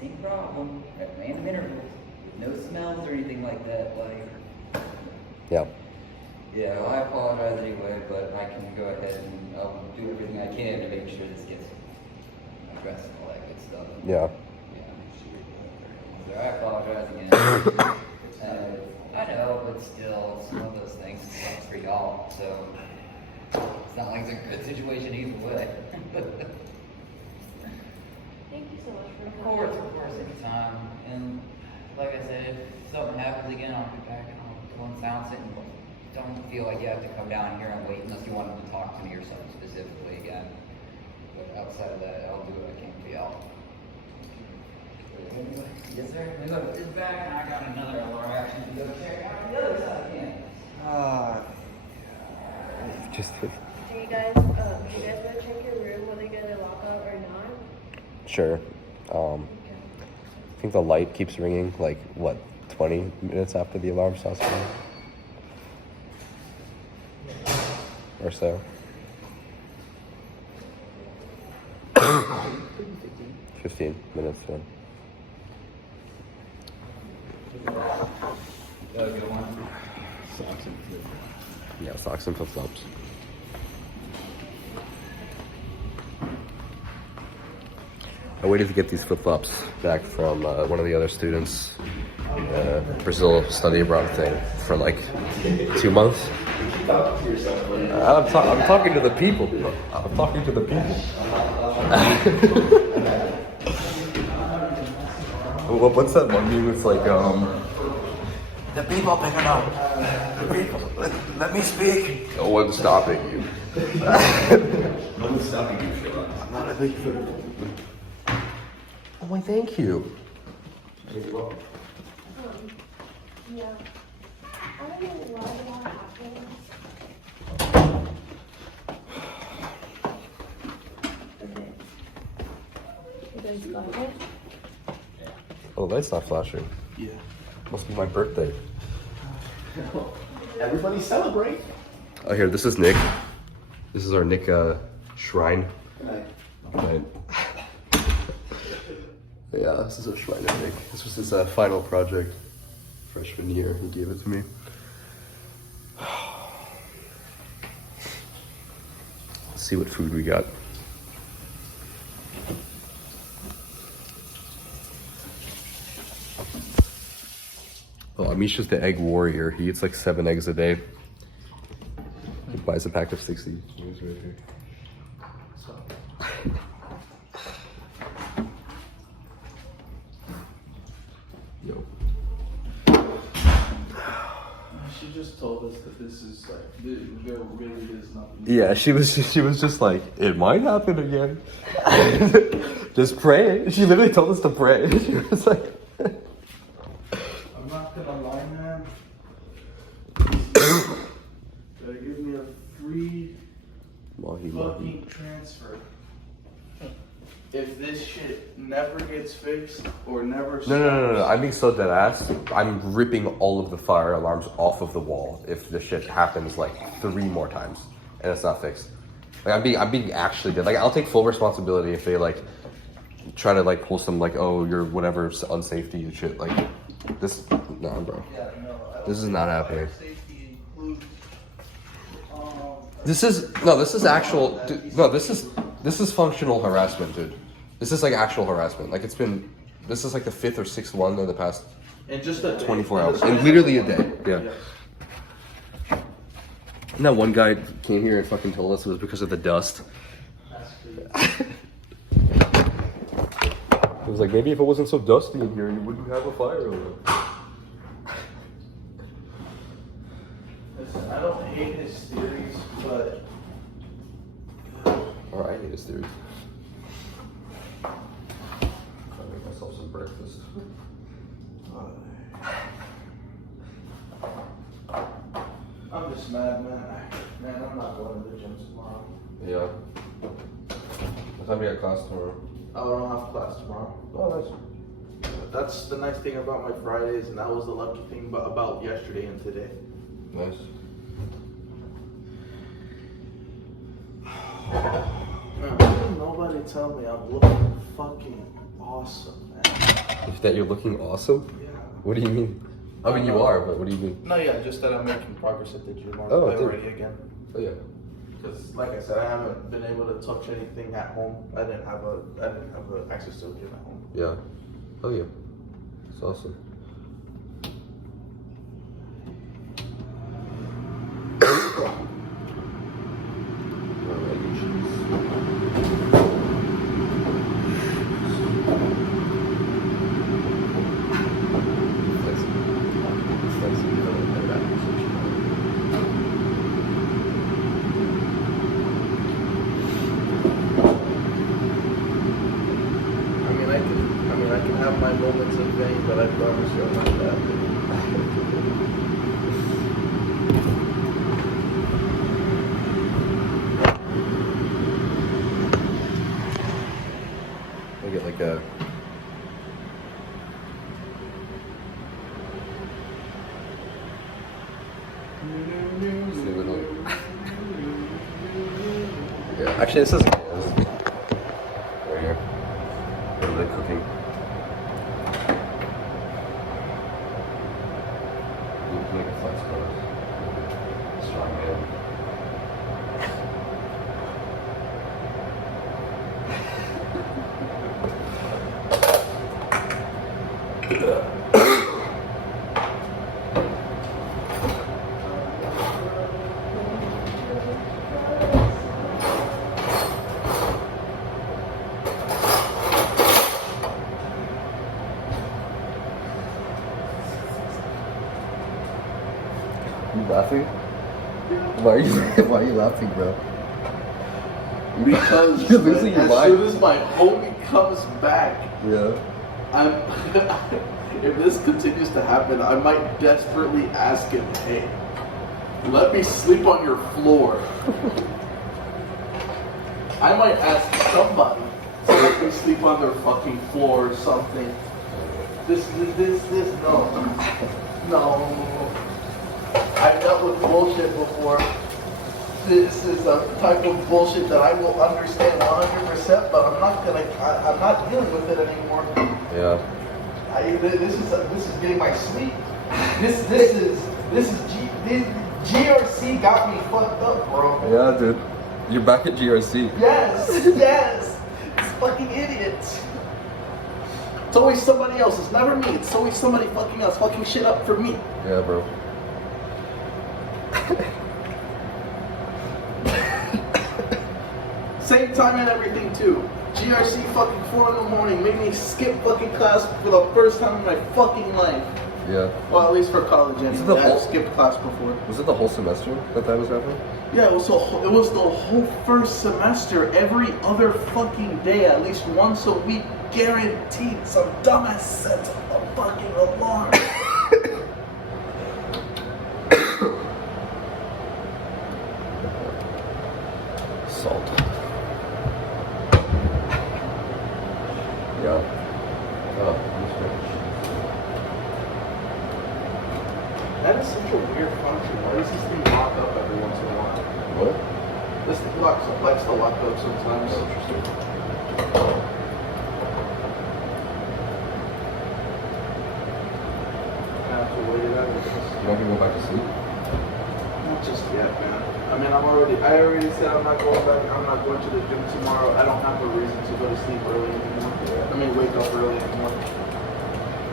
same problem at random intervals, with no smells or anything like that. Like, Yeah. yeah, well, I apologize anyway, but I can go ahead and I'll do everything I can to make sure this gets addressed and all that good stuff. Yeah. Yeah. So I apologize again. I I know, but still, it's one of those things that sucks for y'all. So it's not like it's a good situation either way. Thank you so much for Of coming. course, anytime. And like I said, if something happens again, I'll be back and I'll go and sound it. And don't feel like you have to come down here and wait unless you want to talk to me or something specifically again. But outside of that, I'll do what I can for y'all. Yes, sir. We go to this back, and I got another alarm action to go check out the other side again. Just Do you guys want to check your room when they get a lockout or not? sure. Okay. I think the light keeps ringing like what, 20 minutes after the alarm starts ringing, or so. 15 minutes. Yeah. Yeah, socks and flip-flops. I waited to get these flip-flops back from one of the other students, Brazil study abroad thing, for like 2 months. I'm talking to the people. I'm talking to the people. What's that one meme? It's like, the people pick it up. The people, let me speak. No one's stopping you. No one's stopping you, Sheila. I'm not a big fan. Oh, my thank you. Yeah. I don't know why that happened. Okay. You guys got it? Oh, the light's not flashing. Yeah. Must be my birthday. Everybody celebrate. Oh, here, this is Nick. This is our Nick shrine. Right. Yeah, this is a shrine of Nick. This was his final project, freshman year. He gave it to me. Let's see what food we got. Oh, Amisha's the egg warrior. He eats like 7 eggs a day. He buys a pack of 60. He's right here. Yo. She just told us that this is like, there really is nothing. Yeah, she was just like, it might happen again. Just pray. She literally told us to pray. She was like, I'm not gonna lie, man. Gotta give me a free fucking transfer. If this shit never gets fixed or never No. I'm being so dead ass. I'm ripping all of the fire alarms off of the wall if this shit happens like 3 more times and it's not fixed. Like I'm being actually dead. Like I'll take full responsibility if they like try to like pull some like, oh, you're whatever unsafety and shit. Like this, nah, bro. Yeah, no. This is not happening. Safety includes, This is actual. This is functional harassment, dude. This is like actual harassment. Like this is like the 5th or 6th one in the past and just a 24 hours, and literally a day. Yeah. And that one guy came here and fucking told us it was because of the dust. He was like, maybe if it wasn't so dusty in here, you wouldn't have a fire alarm. Listen, I don't hate his theories, but All right, I hate his theory. I'll make myself some breakfast. I'm just mad, man. Man, I'm not going to the gym tomorrow. Yeah. What time do you got class tomorrow? I don't have class tomorrow. Oh, nice. That's the nice thing about my Fridays, and that was the lucky thing about yesterday and today. Nice. Man, nobody tell me I'm looking fucking awesome, man. That you're looking awesome? Yeah. What do you mean? I mean, you are, but what do you mean? No, yeah, just that I'm making progress at the gym Oh, already again. Oh, yeah. Because, like I said, I haven't been able to touch anything at home. I didn't have access to a gym at home. Yeah. Oh, yeah. It's awesome. I can have my moments of fame, but I promise you I'm not that. I get like a. See, literally. Yeah, actually, this is right here. Where they're cooking. Make a flex pose. Strong man. You laughing? Why are you laughing, bro? Because You're losing your as mind. soon as my homie comes back, Yeah. I'm if this continues to happen, I might desperately ask him, hey, let me sleep on your floor. I might ask somebody to let me sleep on their fucking floor or something. This, no. I've dealt with bullshit before. This is a type of bullshit that I will understand 100%, but I'm not dealing with it anymore. Yeah. This is getting my sleep. This GRC got me fucked up, bro. Yeah, dude. You're back at GRC. Yes. It's fucking idiots. It's always somebody else. It's never me. It's always somebody fucking else fucking shit up for me. Yeah, bro. Same time and everything too. GRC fucking 4 in the morning made me skip fucking class for the first time in my fucking life. Yeah. Well, at least for college Is it anyway. the I've whole- skipped class before. Was it the whole semester that was happening? Yeah, it was the whole first semester, every other fucking day, at least once a week, guaranteed. Some dumbass sets a fucking alarm. Salt. Yeah. Oh, That is such a weird function. Why does this thing lock up every once in a while? what? This thing likes to lock up sometimes. Interesting. I have to wait it out. You want to go back to sleep? Not just yet, man. I mean, I already said I'm not going back. I'm not going to the gym tomorrow. I don't have a reason to go to sleep early anymore. I mean, wake up early anymore.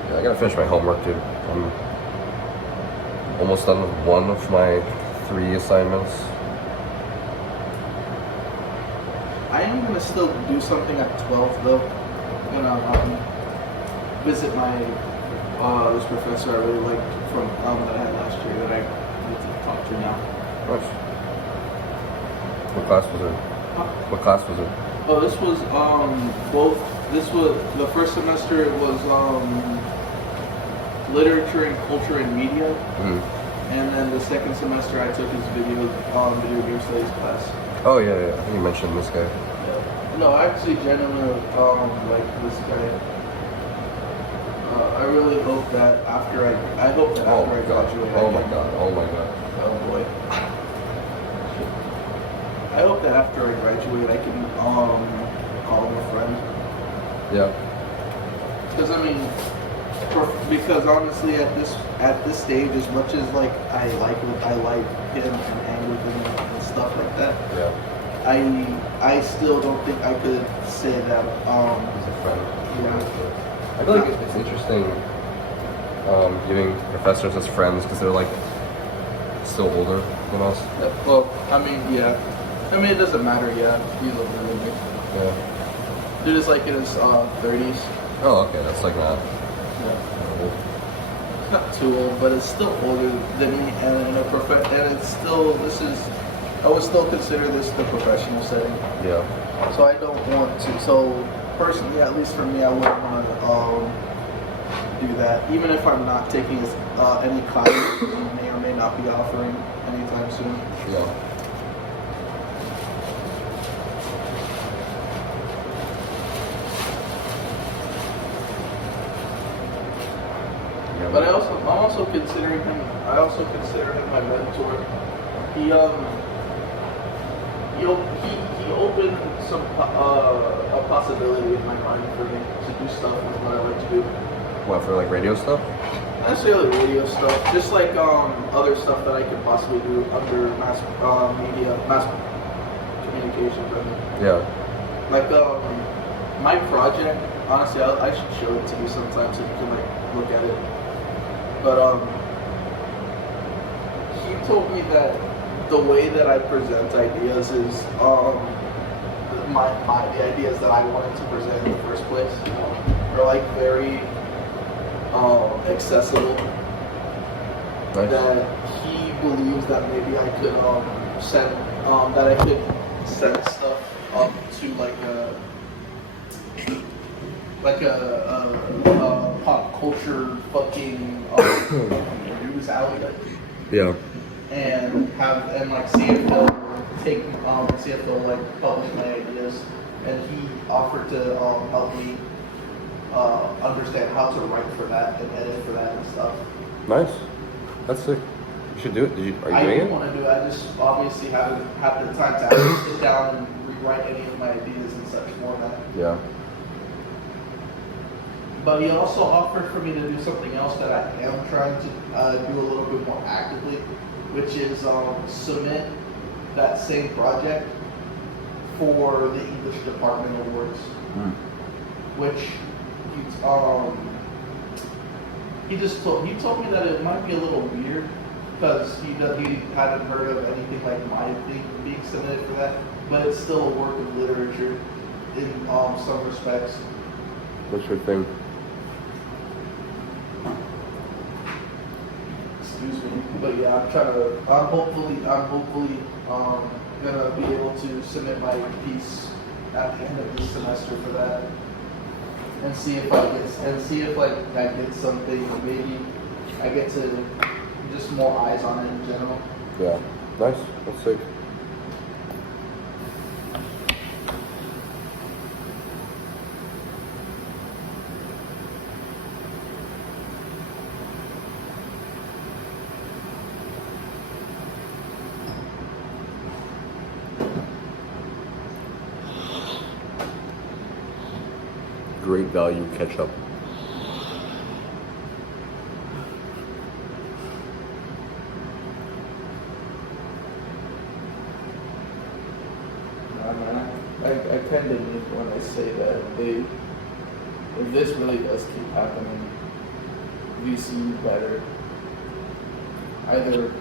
Yeah, I gotta finish my homework, dude. I'm almost done with one of my 3 assignments. I am gonna still do something at 12 though. I'm gonna visit my this professor I really liked from that I had last year that I need to talk to now. Nice. What class was it? What class was it? Oh, this was both. This was the first semester. It was literature and culture and media, and then the second semester I took his video game studies class. Oh yeah, yeah. I think you mentioned this guy. No, I actually genuinely like this guy. I really hope that after I hope that Oh after my I god. graduate. Oh my god. Oh my god. Oh boy. I hope that after I graduate, I can call him a friend. Yeah. Because I mean, because honestly, at this stage, as much as like I like him and hang with him and stuff like that, Yeah. I still don't think I could say that. He's a friend. Yeah. I feel like it's interesting viewing professors as friends because they're like still older than us. Well, I mean, yeah. I mean, it doesn't matter. Yeah, he's older than me. Yeah. Dude is like in his 30s. Oh, okay. That's like not. Yeah. old. It's not too old, but it's still older than me, and it's still I would still consider this the professional setting. Yeah. So I don't want to. So personally, at least for me, I wouldn't want to do that. Even if I'm not taking any classes, he may or may not be offering anytime soon. Yeah. But I'm also considering him. I also consider him my mentor. He opened some a possibility in my mind for me to do stuff with what I like to do. What, for like radio stuff? Not necessarily radio stuff, just like other stuff that I could possibly do under mass communications. I mean. Yeah. Like my project. Honestly, I should show it to you sometime so you can like look at it. But he told me that the way that I present ideas is the ideas that I wanted to present in the first place are like very accessible. Nice. That he believes that maybe I could send stuff up to like a pop culture fucking news outlet. Yeah. And like see if they'll like publish my ideas. And he offered to help me understand how to write for that and edit for that and stuff. Nice. That's sick. You should do it. Are you I doing do it? want to do it. I just obviously haven't had the time to actually sit down and rewrite any of my ideas in such format. Yeah. But he also offered for me to do something else that I am trying to do a little bit more actively, which is submit that same project for the English Department Awards, which he told me that it might be a little weird because he hadn't heard of anything like my thing being submitted for that, but it's still a work of literature in some respects. What's your thing? Excuse me, but yeah, I'm hopefully gonna be able to submit my piece at the end of this semester for that, and see if I get something, or maybe I get to just more eyes on it in general. Yeah. Nice. That's sick. Great value ketchup. I kind of mean when I say that if this really does keep happening, VC better either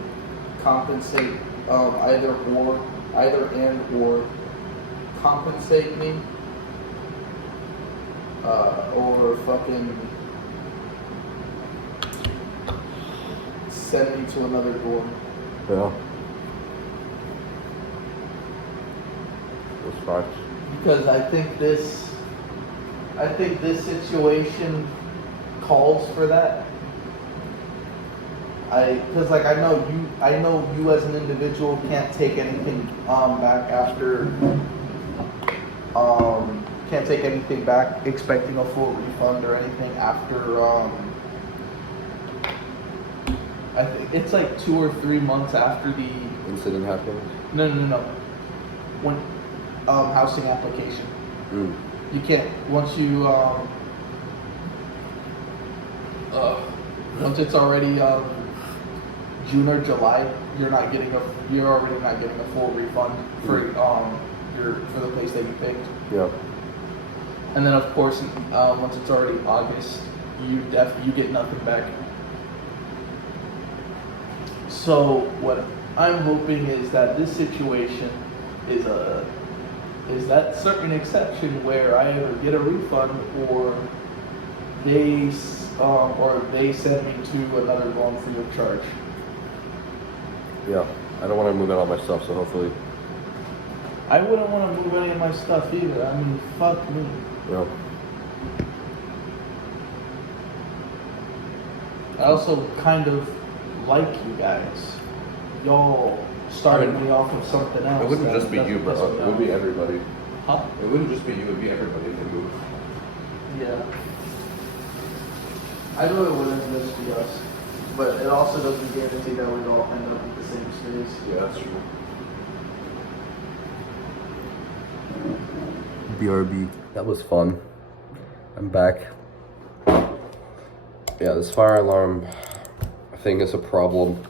compensate, either and/or compensate me, or fucking send me to another dorm. Yeah. That's facts. Because I think this situation calls for that. Because like I know you as an individual can't take anything back after can't take anything back expecting a full refund or anything after I think it's like 2 or 3 months after the Incident happened? no when housing application. You can't once it's already June or July, you're already not getting a full refund for the place that you picked. Yeah. And then of course once it's already August, you get nothing back. So what I'm hoping is that this situation is that certain exception where I either get a refund or they send me to another dorm free of charge. Yeah. I don't want to move out all my stuff, so hopefully. I wouldn't want to move any of my stuff either. I mean, fuck me. Yeah. I also kind of like you guys. Y'all started me off with something else. It wouldn't that just be you, doesn't bro. piss me It would be off. everybody. Huh? It wouldn't just be you, it would be everybody if they moved. Yeah. I know it wouldn't just be us, but it also doesn't guarantee that we'd all end up at the same space. Yeah, that's true. BRB. That was fun. I'm back. Yeah, this fire alarm thing is a problem.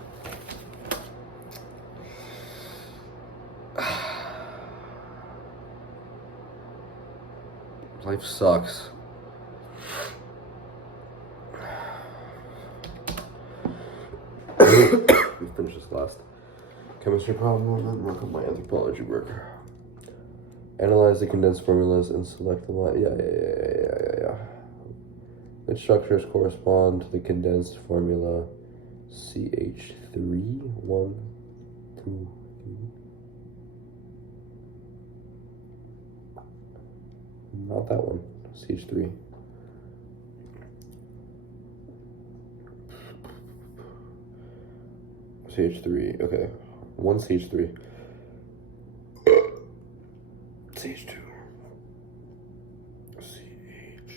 Life sucks. We finished this last chemistry problem and then work on my anthropology work. Analyze the condensed formulas and select the line. Yeah. Which structures correspond to the condensed formula CH3? 1, 2, 3. Not that one. CH3. CH3. Okay. 1 CH3. CH2. CH.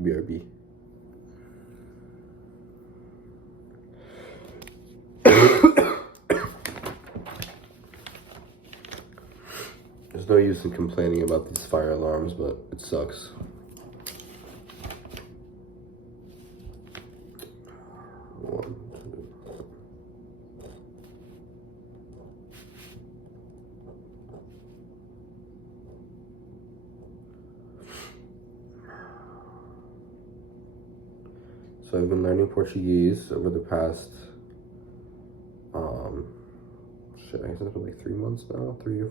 BRB. There's no use in complaining about these fire alarms, but it sucks. One, two. So I've been learning Portuguese over the past, I guess it's been like 3 months now, 3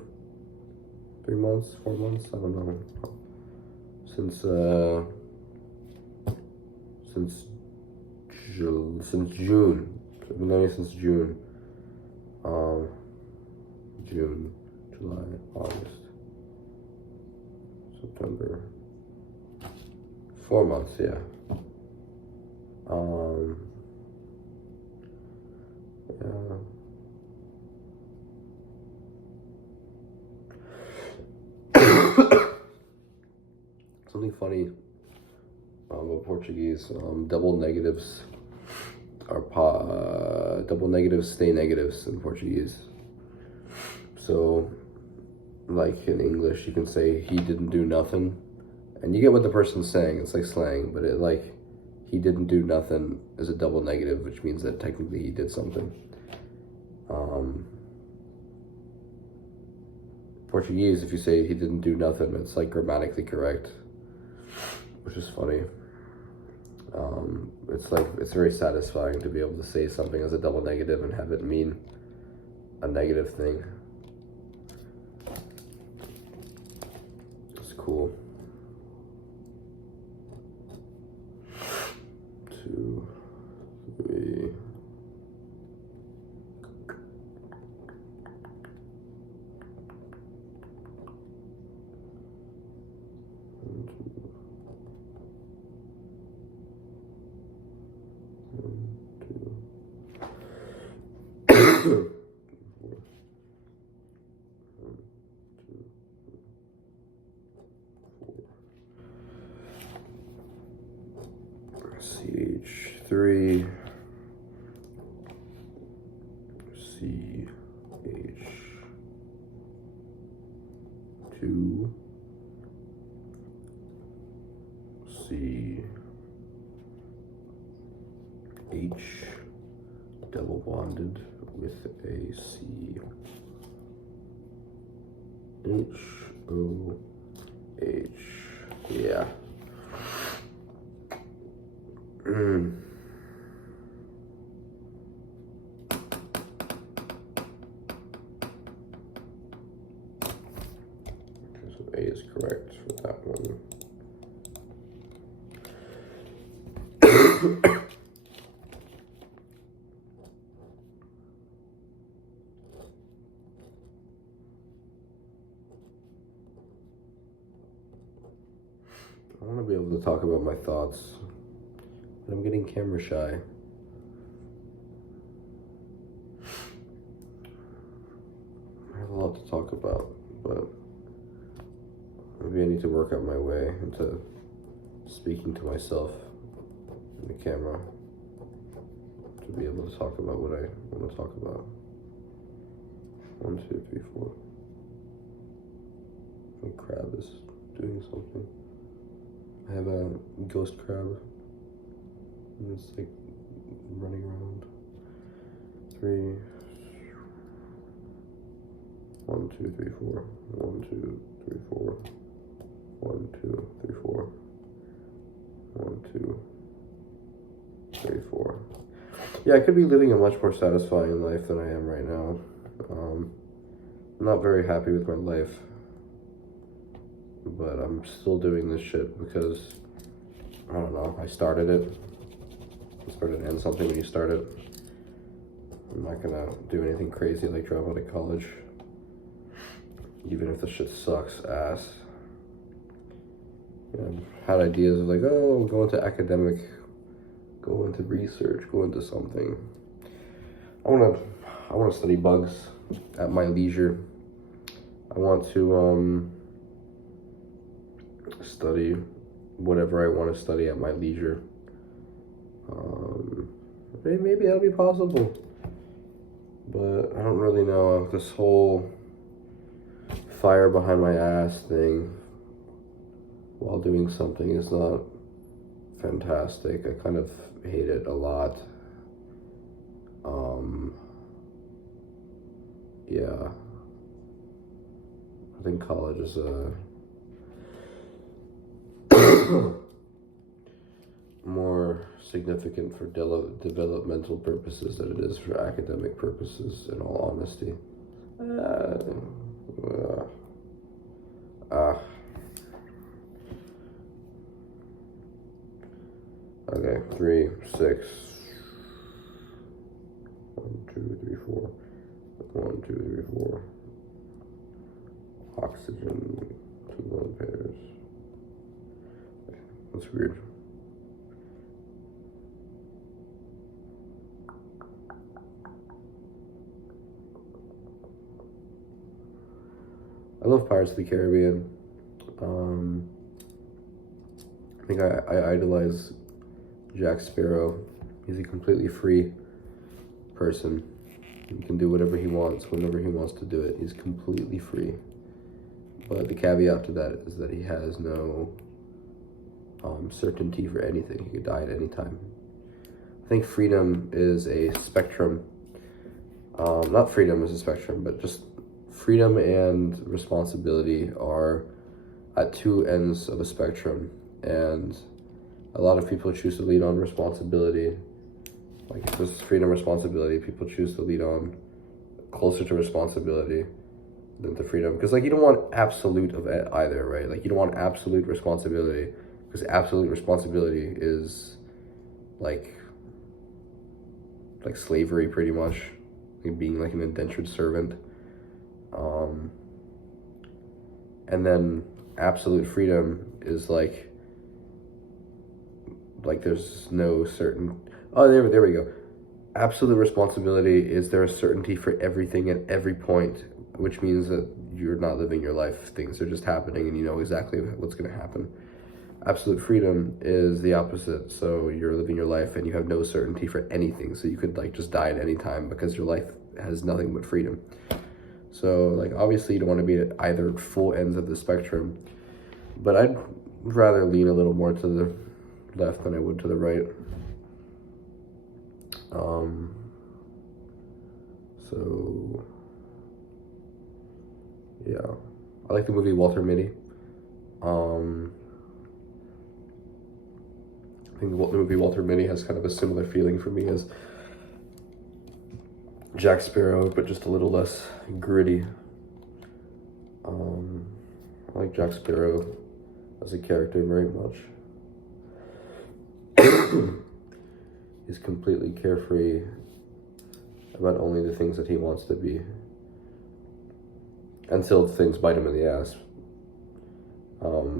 months, 4 months, I don't know. Since June. I've been learning since June. June, July, August, September. 4 months, yeah. Yeah. Something funny about Portuguese, double negatives are double negatives stay negatives in Portuguese. So, like in English, you can say he didn't do nothing, and you get what the person's saying. It's like slang, but it like he didn't do nothing is a double negative, which means that technically he did something. Portuguese, if you say he didn't do nothing, it's like grammatically correct, which is funny. It's very satisfying to be able to say something as a double negative and have it mean a negative thing. It's cool. 2, 3. CH3 CH2 CH double bonded with a C HOH. Yeah. Okay, so A is correct for that one. I want to be able to talk about my thoughts, but I'm getting camera shy. I have a lot to talk about, but maybe I need to work out my way into speaking to myself in the camera to be able to talk about what I want to talk about. 1, 2, 3, 4. My crab is doing something. I have a ghost crab, and it's like running around. 3. 1, 2, 3, 4. 1, 2, 3, 4. 1, 2, 3, 4. 1, 2, 3, 4. Yeah, I could be living a much more satisfying life than I am right now. I'm not very happy with my life, but I'm still doing this shit because, I don't know, I started it. It's better to end something when you start it. I'm not gonna do anything crazy like drop out of college, even if the shit sucks ass. You know, had ideas of like, oh, go into academic, go into research, go into something. I wanna study bugs at my leisure. I want to study whatever I want to study at my leisure. Maybe that'll be possible, but I don't really know. This whole fire behind my ass thing while doing something is not fantastic. I kind of hate it a lot. Yeah, I think college is more significant for developmental purposes than it is for academic purposes, in all honesty. Okay, 3, 6. 1, 2, 3, 4. 1, 2, 3, 4. Oxygen, 2 lone pairs. That's weird. I love Pirates of the Caribbean. I think I idolize Jack Sparrow. He's a completely free person. He can do whatever he wants, whenever he wants to do it. He's completely free. But the caveat to that is that he has no certainty for anything. He could die at any time. I think freedom is a spectrum. Not freedom is a spectrum, but just freedom and responsibility are at two ends of a spectrum. And a lot of people choose to lead on responsibility. Like if there's freedom, responsibility, people choose to lead on closer to responsibility than to freedom. Because like you don't want absolute of either, right? Like you don't want absolute responsibility, because absolute responsibility is like slavery pretty much, like being like an indentured servant. And then absolute freedom is like there's no certain, oh, there we go. Absolute responsibility is there a certainty for everything at every point, which means that you're not living your life. Things are just happening and you know exactly what's going to happen. Absolute freedom is the opposite. So you're living your life and you have no certainty for anything. So you could like just die at any time because your life has nothing but freedom. So like obviously you don't want to be at either full ends of the spectrum, but I'd rather lean a little more to the left than I would to the right. So yeah, I like the movie Walter Mitty. I think the movie Walter Mitty has kind of a similar feeling for me as Jack Sparrow, but just a little less gritty. I like Jack Sparrow as a character very much. He's completely carefree about only the things that he wants to be. Until things bite him in the ass.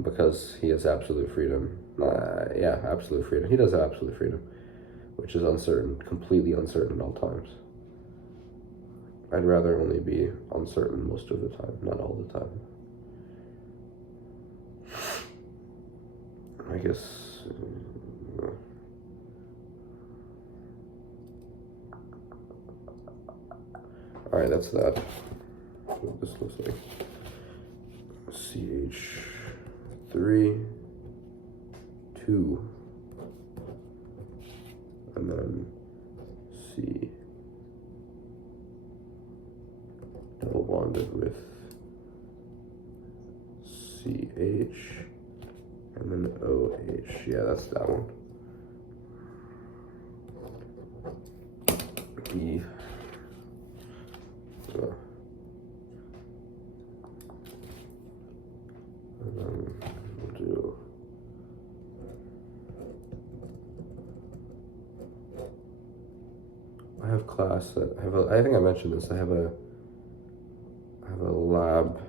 Because he has absolute freedom. Yeah, absolute freedom. He does have absolute freedom. Which is uncertain, completely uncertain at all times. I'd rather only be uncertain most of the time, not all the time. I guess... Alright, that's that. What this looks like. CH3, 2, and then C, double bonded with CH, and then OH. Yeah, that's that one. E. And then we'll do I have class that I think I mentioned this. I have a lab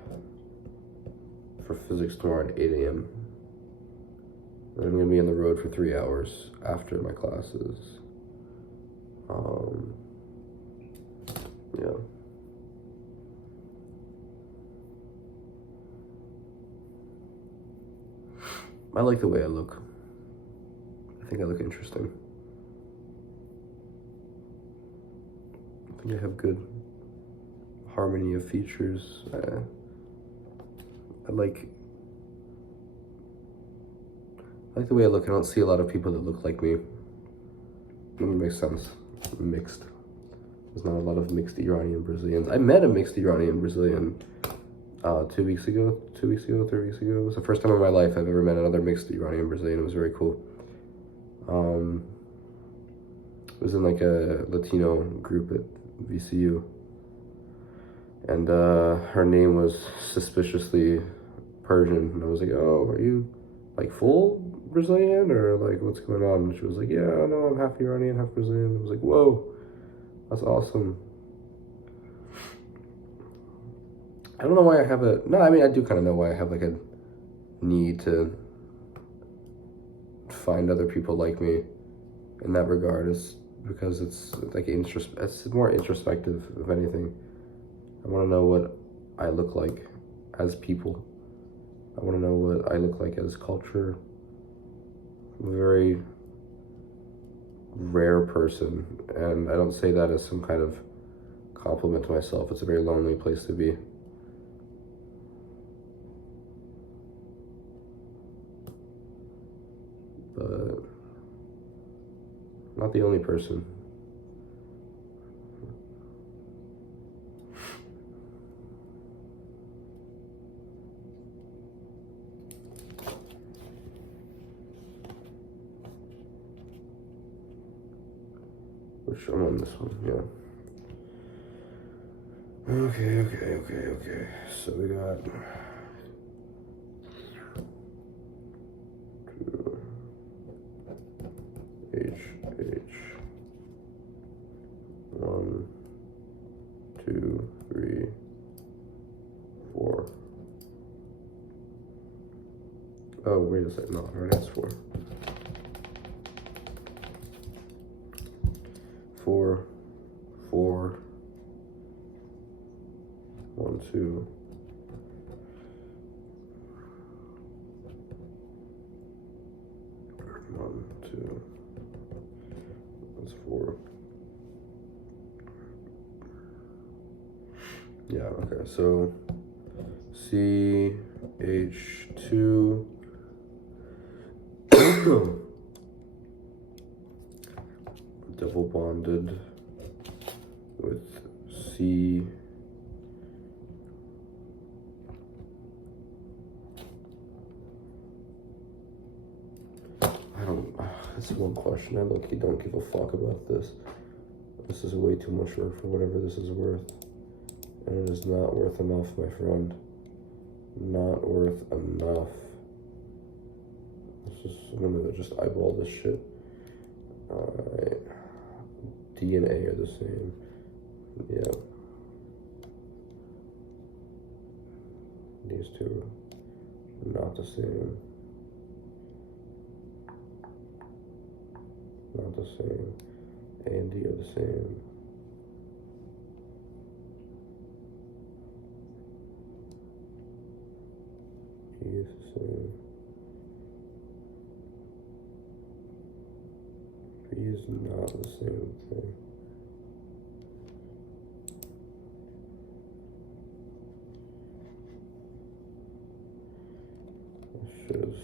for physics tomorrow at 8 a.m. And I'm gonna be on the road for 3 hours after my classes. Yeah. I like the way I look. I think I look interesting. I think I have good harmony of features. I like the way I look. I don't see a lot of people that look like me. It makes sense. I'm mixed. There's not a lot of mixed Iranian Brazilians. I met a mixed Iranian Brazilian 3 weeks ago. It was the first time in my life I've ever met another mixed Iranian Brazilian. It was very cool. It was in like a Latino group at VCU. And her name was suspiciously Persian. And I was like, oh, are you like full Brazilian or like what's going on? And she was like, yeah, no, I'm half Iranian, half Brazilian. I was like, whoa, that's awesome. I don't know why I have I do kind of know why I have like a need to find other people like me in that regard, is because it's like it's more introspective, if anything. I want to know what I look like as people. I want to know what I look like as culture. I'm a very rare person, and I don't say that as some kind of compliment to myself. It's a very lonely place to be. But not the only person. Which I'm on this one, yeah. Okay. So we got 2 H 1 2 3 4. Oh, wait a second. No, I already has 4. 4 4 1 2 1 2. That's 4. Yeah, okay, so CH2 double bonded with C that's one question. I low-key don't give a fuck about this. This is way too much work for whatever this is worth. And it is not worth enough, my friend. Not worth enough. I'm gonna just eyeball this shit. Alright. D and A are the same. Yeah. These two are not the same. Not the same. A and D are the same. E is the same. B is not the same thing. This shit is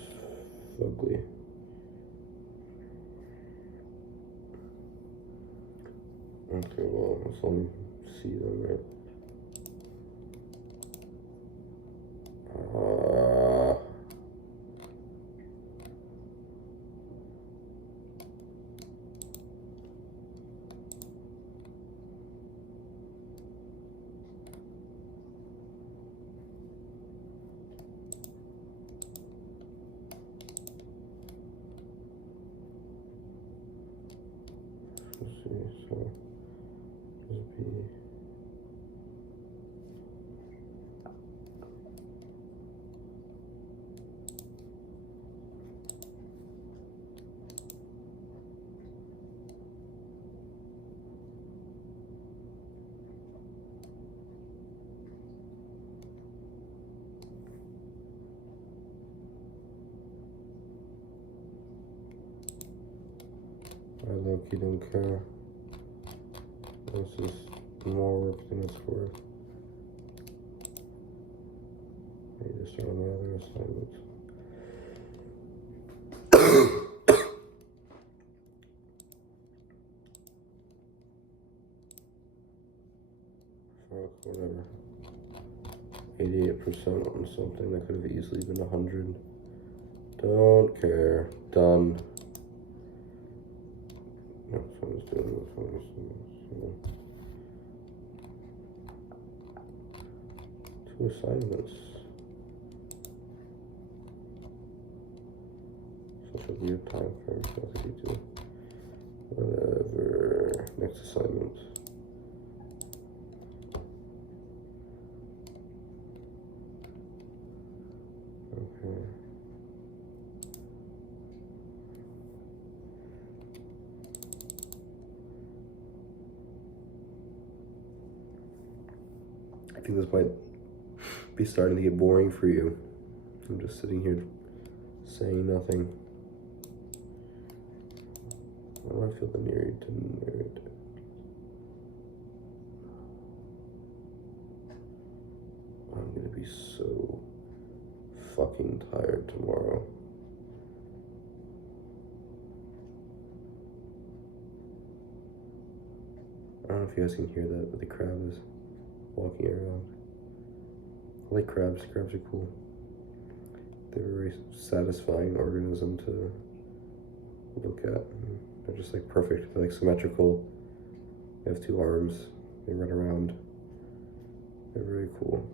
ugly. Okay, well, let's only see them, right? Let's see, so just be I low-key don't care. This is more work than it's worth. I need to start on my other assignments. Fuck, whatever. 88% on something that could have easily been 100. Don't care. Done. That's what it's doing. That's what it's doing. Two assignments. Such a weird time frame. So what could you do? Whatever. Next assignment. Okay. I think this might be starting to get boring for you. I'm just sitting here saying nothing. Why do I feel the need to narrate? I'm gonna be so fucking tired tomorrow. I don't know if you guys can hear that, but the crab is walking around. I like crabs. Crabs are cool. They're a very satisfying organism to look at. They're just like perfect. They're like symmetrical. They have two arms. They run around. They're very cool.